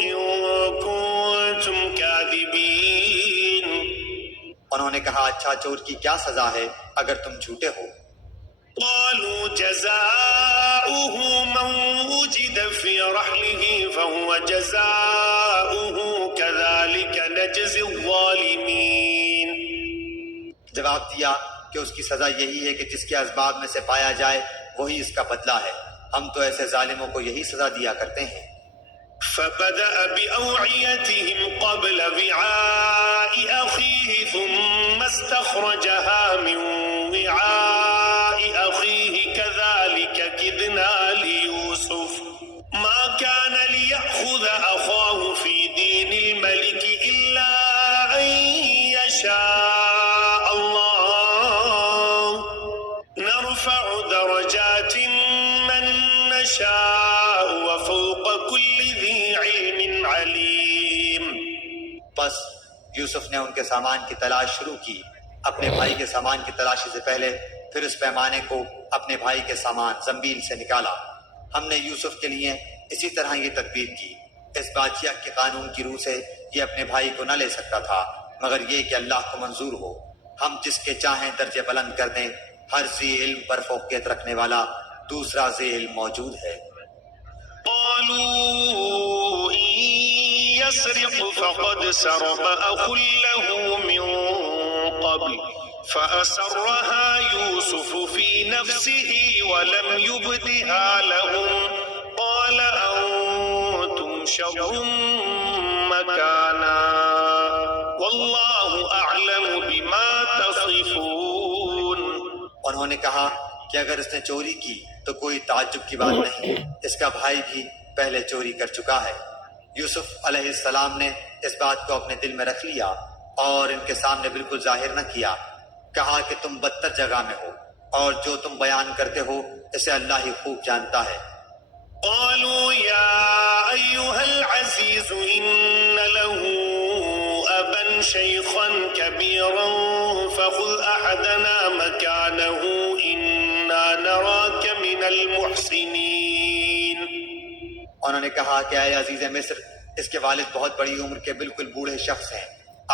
إن كنتم كاذبين۔ انہوں نے کہا اچھا چور کی کیا سزا ہے اگر تم جھوٹے ہو؟ قالوا جزاؤه من وجد في رحله فهو جزاؤه كذلك نجزي الظالمين۔ جواب دیا کہ اس کی سزا یہی ہے کہ جس کے اسباب میں سے پایا جائے وہی اس کا بدلہ ہے، ہم تو ایسے ظالموں کو یہی سزا دیا کرتے ہیں۔ فبدأ بأوعيتهم قبل وعاء أخيه ثم استخرجها من وعاء أخيه كذلك كدنا ليوسف ما كان ليأخذ أخاه في دين الملك إلا أن يشاء الله نرفع درجات من نشاء وفوق كل ذي علم عليم۔ بس یوسف نے ان کے سامان کی تلاش شروع کی، اپنے بھائی کے سامان کی تلاشی سے پہلے، پھر اس پیمانے کو اپنے بھائی کے سامان زنبیل سے نکالا۔ ہم نے یوسف کے لیے اسی طرح یہ تدبیر کی، اس بادشاہ کے قانون کی روح سے یہ اپنے بھائی کو نہ لے سکتا تھا مگر یہ کہ اللہ کو منظور ہو، ہم جس کے چاہیں درجے بلند کر دیں، ہر ذی علم پر فوقیت رکھنے والا دوسرا ذی علم موجود ہے۔ قالوا إن يسرق فقد سرق أخ له من قبل فأسرها يوسف في نفسه ولم يبدها لهم قال أنتم شر مكانا والله أعلم بما تصفون۔ انہوں نے کہا کہ اگر اس نے چوری کی تو کوئی تعجب کی بات نہیں، اس کا بھائی بھی پہلے چوری کر چکا ہے۔ یوسف علیہ السلام نے اس بات کو اپنے دل میں رکھ لیا اور ان کے سامنے بالکل ظاہر نہ کیا، کہا کہ تم بدتر جگہ میں ہو اور جو تم بیان کرتے ہو اسے اللہ ہی خوب جانتا ہے۔ قالوا يا أيها العزيز إن له أبا شيخا كبيرا فخذ أحدنا مكانه إنا نراك من المحسنين۔ انہوں نے کہا کہ اے عزیز مصر، اس کے والد بہت بڑی عمر کے بالکل بوڑھے شخص ہیں،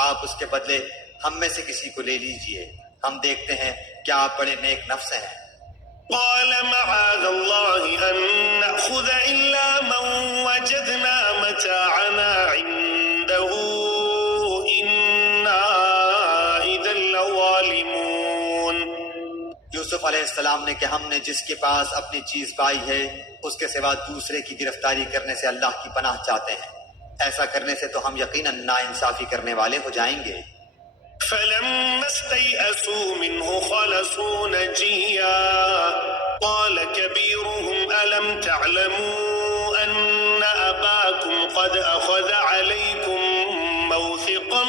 آپ اس کے بدلے ہم میں سے کسی کو لے لیجئے، ہم دیکھتے ہیں کہ آپ بڑے نیک نفس ہیں۔ قال معاذ الله أن نأخذ إلا من وجدنا متاعنا عنده إنا إذا لظالمون۔ یوسف علیہ السلام نے کہ ہم نے جس کے پاس اپنی چیز پائی ہے اس کے سوا دوسرے کی گرفتاری کرنے سے اللہ کی پناہ چاہتے ہیں، ایسا کرنے سے تو ہم یقیناً ناانصافی کرنے والے ہو جائیں گے۔ فلما استيئسوا منه خلصوا نجيا قال كبيرهم ألم تعلموا أن أباكم قد أخذ عليكم موثقا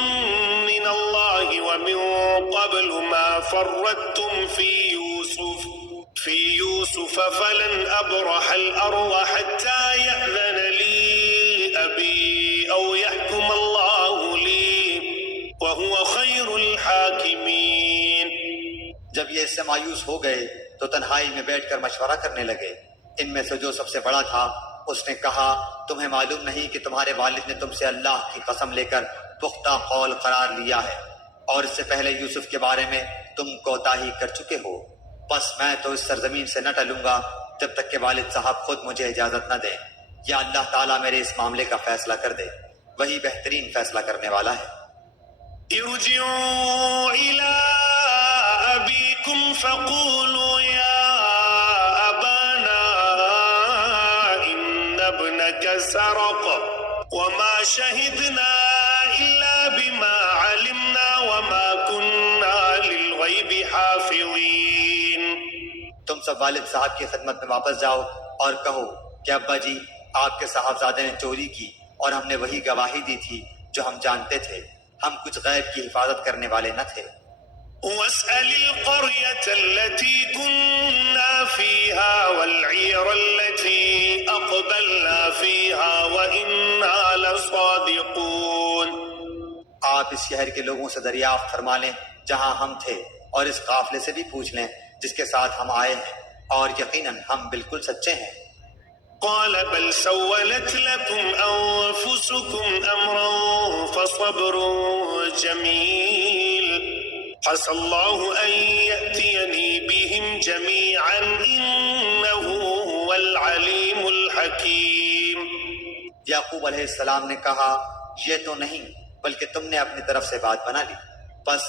من الله ومن قبل ما فرطتم في يوسف فلن أبرح الأرض حتى يأذن لي أبي أو يحكم الله لي وهو خير الحاكمين۔ جب یہ اس سے مایوس ہو گئے تو تنہائی میں بیٹھ کر مشورہ کرنے لگے۔ ان میں سے جو سب سے بڑا تھا اس نے کہا، تمہیں معلوم نہیں کہ تمہارے والد نے تم سے اللہ کی قسم لے کر پختہ قول قرار لیا ہے، اور اس سے پہلے یوسف کے بارے میں تم کوتاہی کر چکے ہو، بس میں تو اس سرزمین سے نہ ٹلوں گا جب تک کہ والد صاحب خود مجھے اجازت نہ دیں، یا اللہ تعالیٰ میرے اس معاملے کا فیصلہ کر دے، وہی بہترین فیصلہ کرنے والا ہے۔ ارجعوا إلى أبيكم فقولوا يا أبانا إن ابنك سرق وما شهدنا إلا بما علمنا وما كنا للغيب حافظين۔ تم سب والد صاحب کی خدمت میں واپس جاؤ اور کہو کہ ابا جی، آپ کے صاحبزادے نے چوری کی اور ہم نے وہی گواہی دی تھی جو ہم جانتے تھے، ہم کچھ غیب کی حفاظت کرنے والے نہ تھے۔ واسأل القرية التي كنا فيها والعير التي أقبلنا فيها وإنا لصادقون۔ آپ اس شہر کے لوگوں سے دریافت فرما لیں جہاں ہم تھے، اور اس قافلے سے بھی پوچھ لیں جس کے ساتھ ہم آئے ہیں، اور یقیناً ہم بالکل سچے ہیں۔ قال بل سولت لكم أنفسكم أمرا فصبر جميل عسى الله أن يأتيني بهم جميعا إنه هو العليم الحكيم۔ یعقوب علیہ السلام نے کہا، یہ تو نہیں بلکہ تم نے اپنی طرف سے بات بنا لی، بس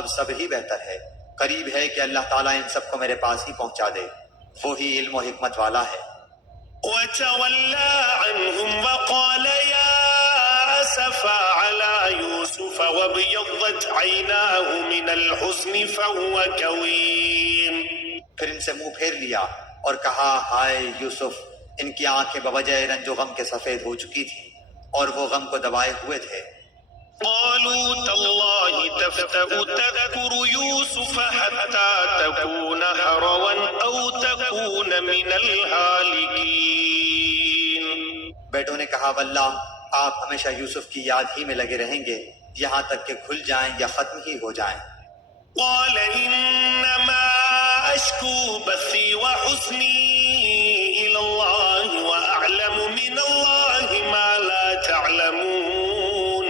اب سب ہی بہتر ہے، قریب ہے کہ اللہ تعالیٰ ان سب کو میرے پاس ہی پہنچا دے، وہی علم و حکمت والا ہے۔ وتولى عنهم وقال يا أسفا على يوسف وابيضت عيناه من الحزن فهو كظيم۔ پھر ان سے منہ پھیر لیا اور کہا، ہائے یوسف، ان کی آنکھیں بوجہ رنج و غم کے سفید ہو چکی تھی اور وہ غم کو دبائے ہوئے تھے۔ قالوا تالله تفتأ تذكر يوسف حتى تكون هروا أو تكون من الهالكين۔ بیٹوں نے کہا، واللہ آپ ہمیشہ یوسف کی یاد ہی میں لگے رہیں گے یہاں تک کہ کھل جائیں یا ختم ہی ہو جائیں۔ قال إنما أشكو بثي وحزني إلى الله وأعلم من الله ما لا تعلمون۔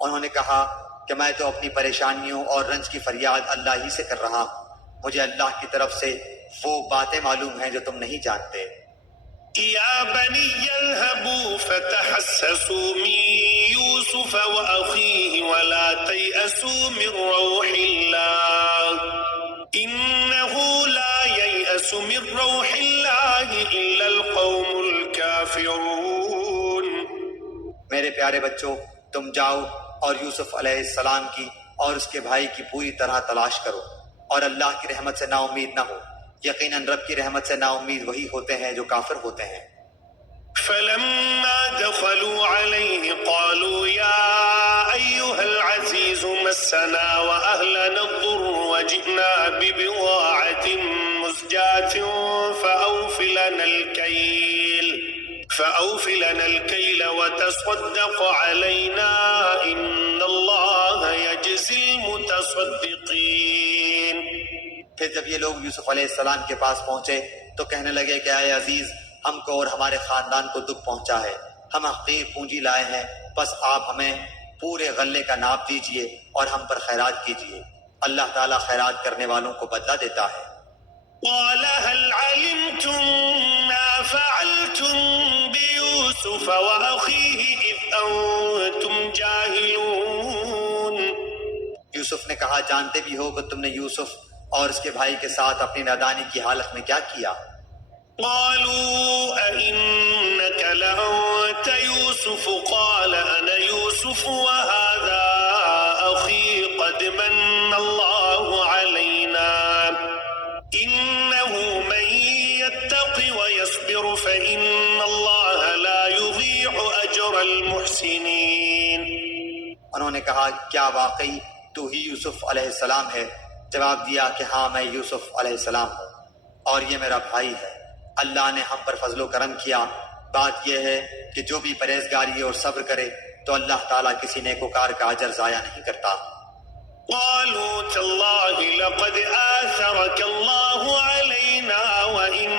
انہوں نے کہا کہ میں تو اپنی پریشانیوں اور رنج کی فریاد اللہ ہی سے کر رہا ہوں، مجھے اللہ کی طرف سے وہ باتیں معلوم ہیں جو تم نہیں جانتے۔ يا بني اذهبوا فتحسسوا من يوسف وأخيه ولا تيأسوا من روح الله إنه لا ييأس من روح الله إلا القوم الكافرون۔ میرے پیارے بچوں، تم جاؤ اور یوسف علیہ السلام کی اور اس کے بھائی کی پوری طرح تلاش کرو، اور اللہ کی رحمت سے نا امید نہ ہو، یقیناً رب کی رحمت سے نا امید وہی ہوتے ہیں جو کافر ہوتے ہیں۔ فلما دخلوا عليه قالوا يا أيها العزيز العزيز مسنا وأهلنا الضر وجئنا ببضاعة مزجاة فأوف لنا الكيل وتصدق علينا إن الله يجزي المتصدقين. پھر جب یہ لوگ یوسف علیہ السلام کے پاس پہنچے تو کہنے لگے کہ اے عزیز، ہم کو اور ہمارے خاندان کو دکھ پہنچا ہے، ہم حقیر پونجی لائے ہیں، بس آپ ہمیں پورے غلے کا ناپ دیجئے اور ہم پر خیرات کیجئے، اللہ تعالیٰ خیرات کرنے والوں کو بدلہ دیتا ہے۔ قال هل علمتم ما فعلتم بيوسف وأخيه إذ أنتم جاهلون؟ یوسف نے کہا جانتے بھی ہو کہ تم نے یوسف اور اس کے بھائی کے ساتھ اپنی نادانی کی حالت میں کیا کیا؟ قالوا أئنك لأنت يوسف قال أنا يوسف وهذا أخي قد من الله علينا إنه من يتق ويصبر فإن الله لا يضيع أجر المحسنين۔ انہوں نے کہا کیا واقعی تو ہی یوسف علیہ السلام ہے؟ جواب دیا کہ ہاں میں یوسف علیہ السلام ہوں اور یہ میرا بھائی ہے، اللہ نے ہم پر فضل و کرم کیا، بات یہ ہے کہ جو بھی پرہیزگاری اور صبر کرے تو اللہ تعالیٰ کسی نیکوکار کا اجر ضائع نہیں کرتا۔ قالوا تالله لقد آثرك الله علينا وإن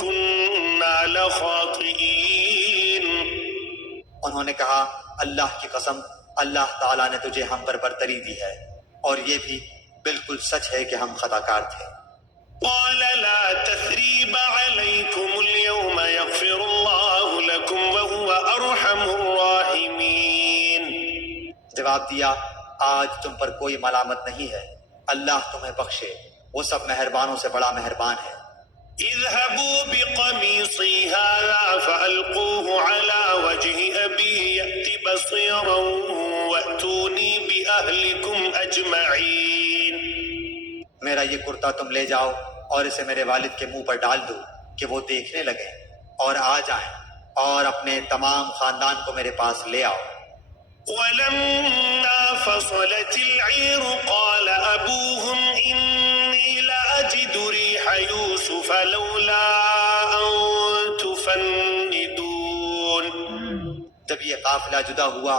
كنا لخاطئين۔ انہوں نے کہا اللہ کی قسم، اللہ تعالیٰ نے تجھے ہم پر برتری دی ہے اور یہ بھی بالکل سچ ہے کہ ہم خطا کار تھے۔ قال لا تثريب عليكم اليوم يغفر الله لكم وهو أرحم الراحمين۔ جواب دیا آج تم پر کوئی ملامت نہیں ہے، اللہ تمہیں بخشے، وہ سب مہربانوں سے بڑا مہربان ہے۔ اذهبوا بقميصي هذا فألقوه على وجه أبي يأت بصيرا وأتوني بأهلكم أجمعين۔ میرا یہ کرتا تم لے جاؤ اور اسے میرے والد کے منہ پر ڈال دو کہ وہ دیکھنے لگیں اور آ جائیں، اور اپنے تمام خاندان کو میرے پاس لے آؤ۔ ولما فصلت العير قال أبوهم إني لأجد ريح يوسف لولا أن تفندون۔ جب یہ قافلہ جدا ہوا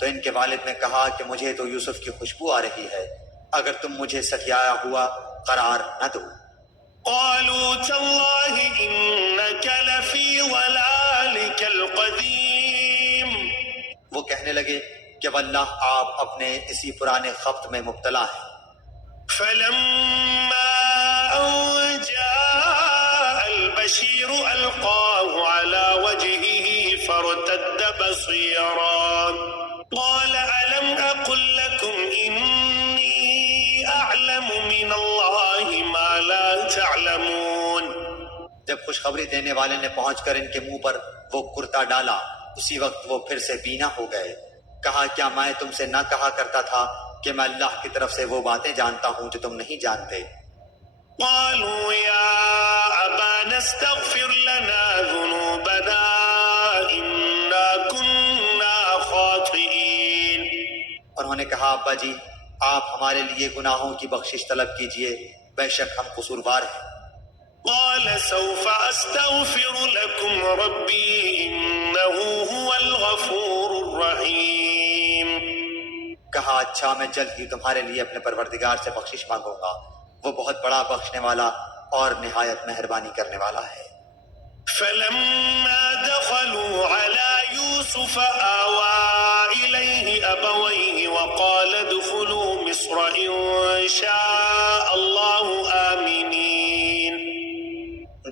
تو ان کے والد نے کہا کہ مجھے تو یوسف کی خوشبو آ رہی ہے، اگر تم مجھے ستیایا ہوا قرار نہ دو۔ قالوا تالله إنك لفي ضلالك القديم۔ وہ کہنے لگے کہ واللہ آپ اپنے اسی پرانے خبط میں مبتلا ہیں۔ فلما أن جاء البشير ألقاه على وجهه فارتد بصيرا قال ألم أقل لكم إني أعلم من الله ما لا تعلمون۔ جب خوشخبری دینے والے نے پہنچ کر ان کے منہ پر وہ کرتا ڈالا، اسی وقت وہ پھر سے بینا ہو گئے۔ کہا کیا میں تم سے نہ کہا کرتا تھا کہ میں اللہ کی طرف سے وہ باتیں جانتا ہوں جو تم نہیں جانتے؟ قالوا يا أبانا استغفر لنا ذنوبنا إنا كنا خاطئين۔ انہوں نے کہا ابا جی آپ ہمارے لیے گناہوں کی بخشش طلب کیجئے، بے شک ہم قصوروار ہیں۔ قال سوف أستغفر لكم ربي إنه هو الغفور الرحيم۔ کہا اچھا میں جلد ہی تمہارے لیے اپنے پروردگار سے بخشش مانگوں گا، وہ بہت بڑا بخشنے والا اور نہایت مہربانی کرنے والا ہے۔ فلما دخلوا على يوسف آوى إليه أبويه وقال ادخلوا مصر إن شاء الله آمنين۔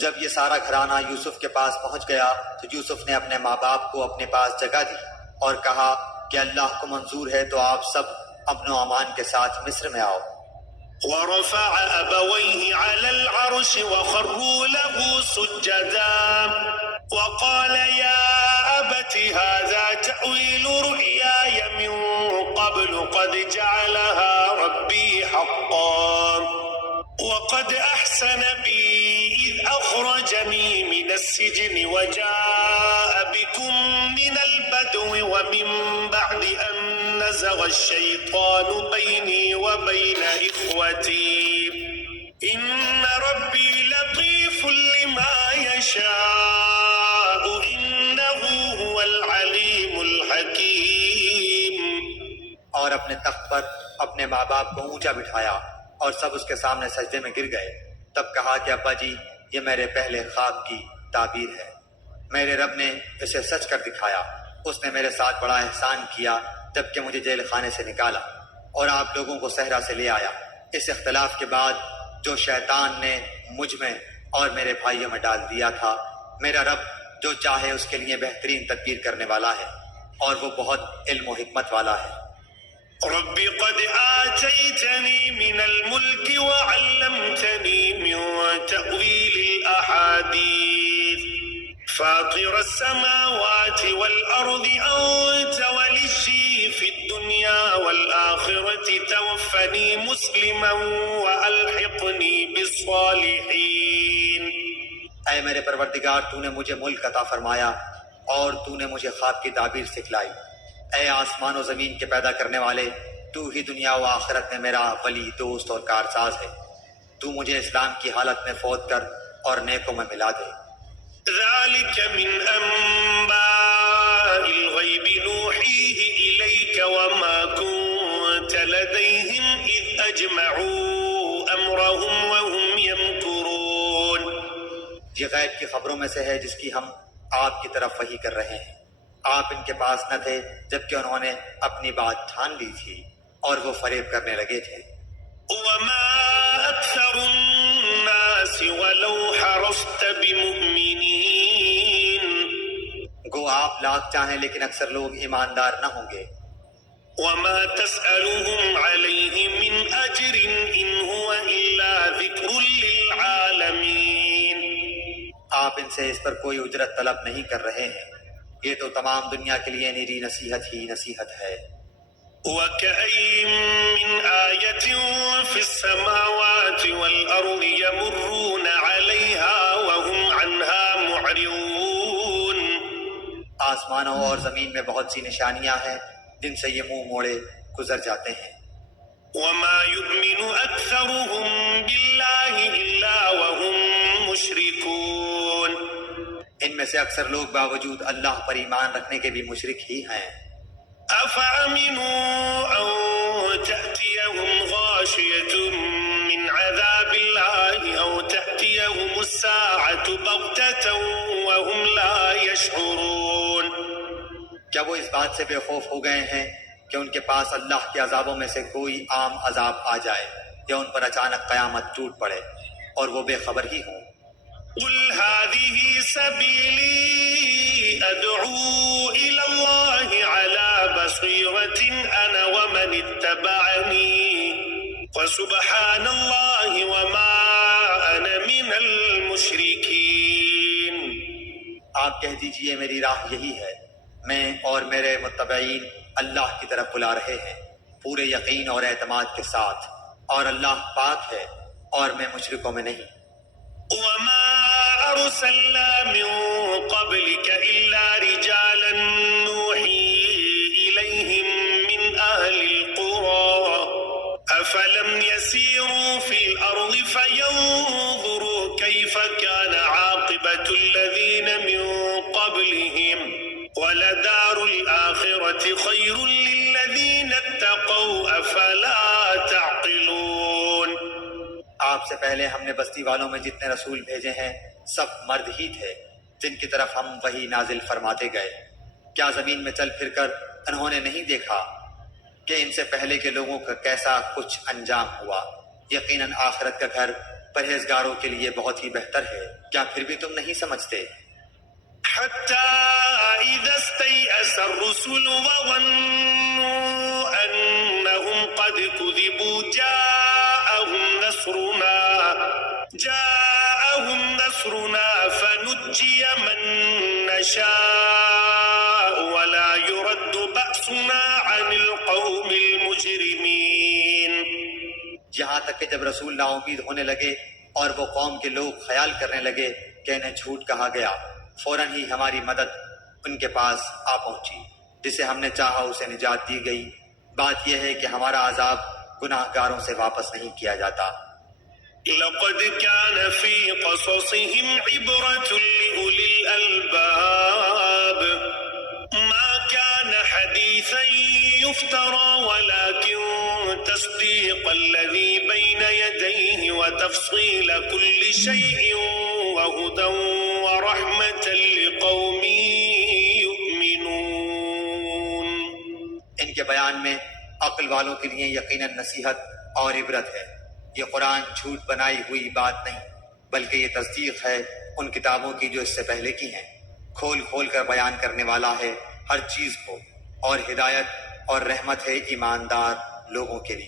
جب یہ سارا گھرانہ یوسف کے پاس پہنچ گیا تو یوسف نے اپنے ماں باپ کو اپنے پاس جگہ دی اور کہا کہ اللہ کو منظور ہے تو آپ سب امن و امان کے ساتھ مصر میں آؤ۔ ورفع أبويه على العرش وخروا له سجدا وقال يا أبت هذا تأويل رؤياي من قبل قد جعلها ربي حقا وقد أحسن بي إذ أخرجني من السجن وجاء بكم من البدو ومن بعد أن نزغ الشيطان بيني وبين إخوتي إن ربي لطيف لما يشاء إنه هو العليم الحكيم. اور اپنے تخت پر اپنے ماں باپ کو اونچا بٹھایا اور سب اس کے سامنے سجدے میں گر گئے. تب کہا کہ ابا جی یہ میرے پہلے خواب کی تعبیر ہے. میرے رب نے اسے سچ کر دکھایا. اس نے میرے ساتھ بڑا احسان کیا جبکہ مجھے جیل خانے سے نکالا اور آپ لوگوں کو صحرا سے لے آیا. اس اختلاف کے بعد جو شیطان نے مجھ میں اور میرے بھائیوں میں ڈال دیا تھا، میرا رب جو چاہے اس کے لیے بہترین تدبیر کرنے والا ہے اور وہ بہت علم و حکمت والا ہے. رب قد آتيتني من الملك وعلمتني من تأويل الأحاديث فاطر السماوات والأرض أنت ولي في الدنيا والآخرة توفني مسلما وألحقني بالصالحين. اے میرے پروردگار، تو نے مجھے ملک عطا فرمایا اور تو نے مجھے خواب کی تعبیر سکھلائی. اے آسمان و زمین کے پیدا کرنے والے، تو ہی دنیا و آخرت میں میرا ولی، دوست اور کارساز ہے. تو مجھے اسلام کی حالت میں فوت کر اور نیکوں میں ملا دے. ذلك من أنباء الغيب نوحيه إليك وما كنت لديهم إذ أجمعوا أمرهم وهم يمكرون. یہ غیب کی خبروں میں سے ہے جس کی ہم آپ کی طرف وحی کر رہے ہیں. آپ ان کے پاس نہ تھے جبکہ انہوں نے اپنی بات ٹھان لی تھی اور وہ فریب کرنے لگے تھے. وما أكثر الناس ولو حرصت بمؤمنين. گو آپ لاکھ چاہیں لیکن اکثر لوگ ایماندار نہ ہوں گے. وما تسألهم عليه من أجر إن هو إلا ذكر للعالمين. آپ ان سے اس پر کوئی اجرت طلب نہیں کر رہے ہیں، یہ تو تمام دنیا کے لیے نیری نصیحت ہی نصیحت ہے. وكأين من آية في السماوات والأرض يمرون عليها وهم عنها معرضون. آسمانوں اور زمین میں بہت سی نشانیاں ہیں جن سے یہ منہ موڑے گزر جاتے ہیں. وما يؤمن أكثرهم بالله إلا وهم مشركون. ان میں سے اکثر لوگ باوجود اللہ پر ایمان رکھنے کے بھی مشرک ہی ہیں. أفأمنوا أن تأتيهم غاشية من عذاب الله أو تأتيهم الساعة بغتة وهم لا يشعرون. کیا وہ اس بات سے بے خوف ہو گئے ہیں کہ ان کے پاس اللہ کے عذابوں میں سے کوئی عام عذاب آ جائے یا ان پر اچانک قیامت ٹوٹ پڑے اور وہ بے خبر ہی ہوں؟ قل هذه سبيلي أدعو إلى الله على بصيرة أنا ومن اتبعني وسبحان الله وما أنا من المشركين. آپ کہہ دیجئے میری راہ یہی ہے، میں اور میرے متبعین اللہ کی طرف بلا رہے ہیں پورے یقین اور اعتماد کے ساتھ، اور اللہ پاک ہے اور میں مشرکوں میں نہیں. وما أرسلنا من قبلك إلا رجالا نوحي إليهم من أهل القرى أفلم يسيروا في الأرض فينظروا كيف كان عاقبة الذين من قبلهم ولدار الآخرة خير للذين اتقوا أفلا تعقلون. آپ سے پہلے ہم نے بستی والوں میں جتنے رسول بھیجے ہیں سب مرد ہی تھے جن کی طرف ہم وحی نازل فرماتے گئے. کیا زمین میں چل پھر کر انہوں نے نہیں دیکھا کہ ان سے پہلے کے لوگوں کا کیسا کچھ انجام ہوا؟ یقیناً آخرت کا گھر پرہیزگاروں کے لیے بہت ہی بہتر ہے. کیا پھر بھی تم نہیں سمجھتے؟ حتى إذا استيأس الرسل وظنوا أنهم قد كذبوا جاءهم نصرنا فنجي من نشاء ولا يرد بأسنا عن القوم المجرمين. یہاں تک کہ جب رسول نا امید ہونے لگے اور وہ قوم کے لوگ خیال کرنے لگے کہ انہیں جھوٹ کہا گیا، فوراً ہی ہماری مدد ان کے پاس آ پہنچی. جسے ہم نے چاہا اسے نجات دی گئی بات یہ ہے کہ ہمارا عذاب گناہ گاروں سے واپس نہیں کیا جاتا۔ لقد كان في قصصهم عبرة لأولي الألباب ما كان حديثا يفترى ولكن تصديق الذي بين يديه وتفصيل كل شيء وهدى ورحمة لقوم يؤمنون۔ ان کے بیان میں عقل والوں کے لیے یقیناً نصیحت اور عبرت ہے۔ یہ قرآن جھوٹ بنائی ہوئی بات نہیں بلکہ یہ تصدیق ہے ان کتابوں کی جو اس سے پہلے کی ہیں، کھول کھول کر بیان کرنے والا ہے ہر چیز کو، اور ہدایت اور رحمت ہے ایماندار لوگوں کے لیے۔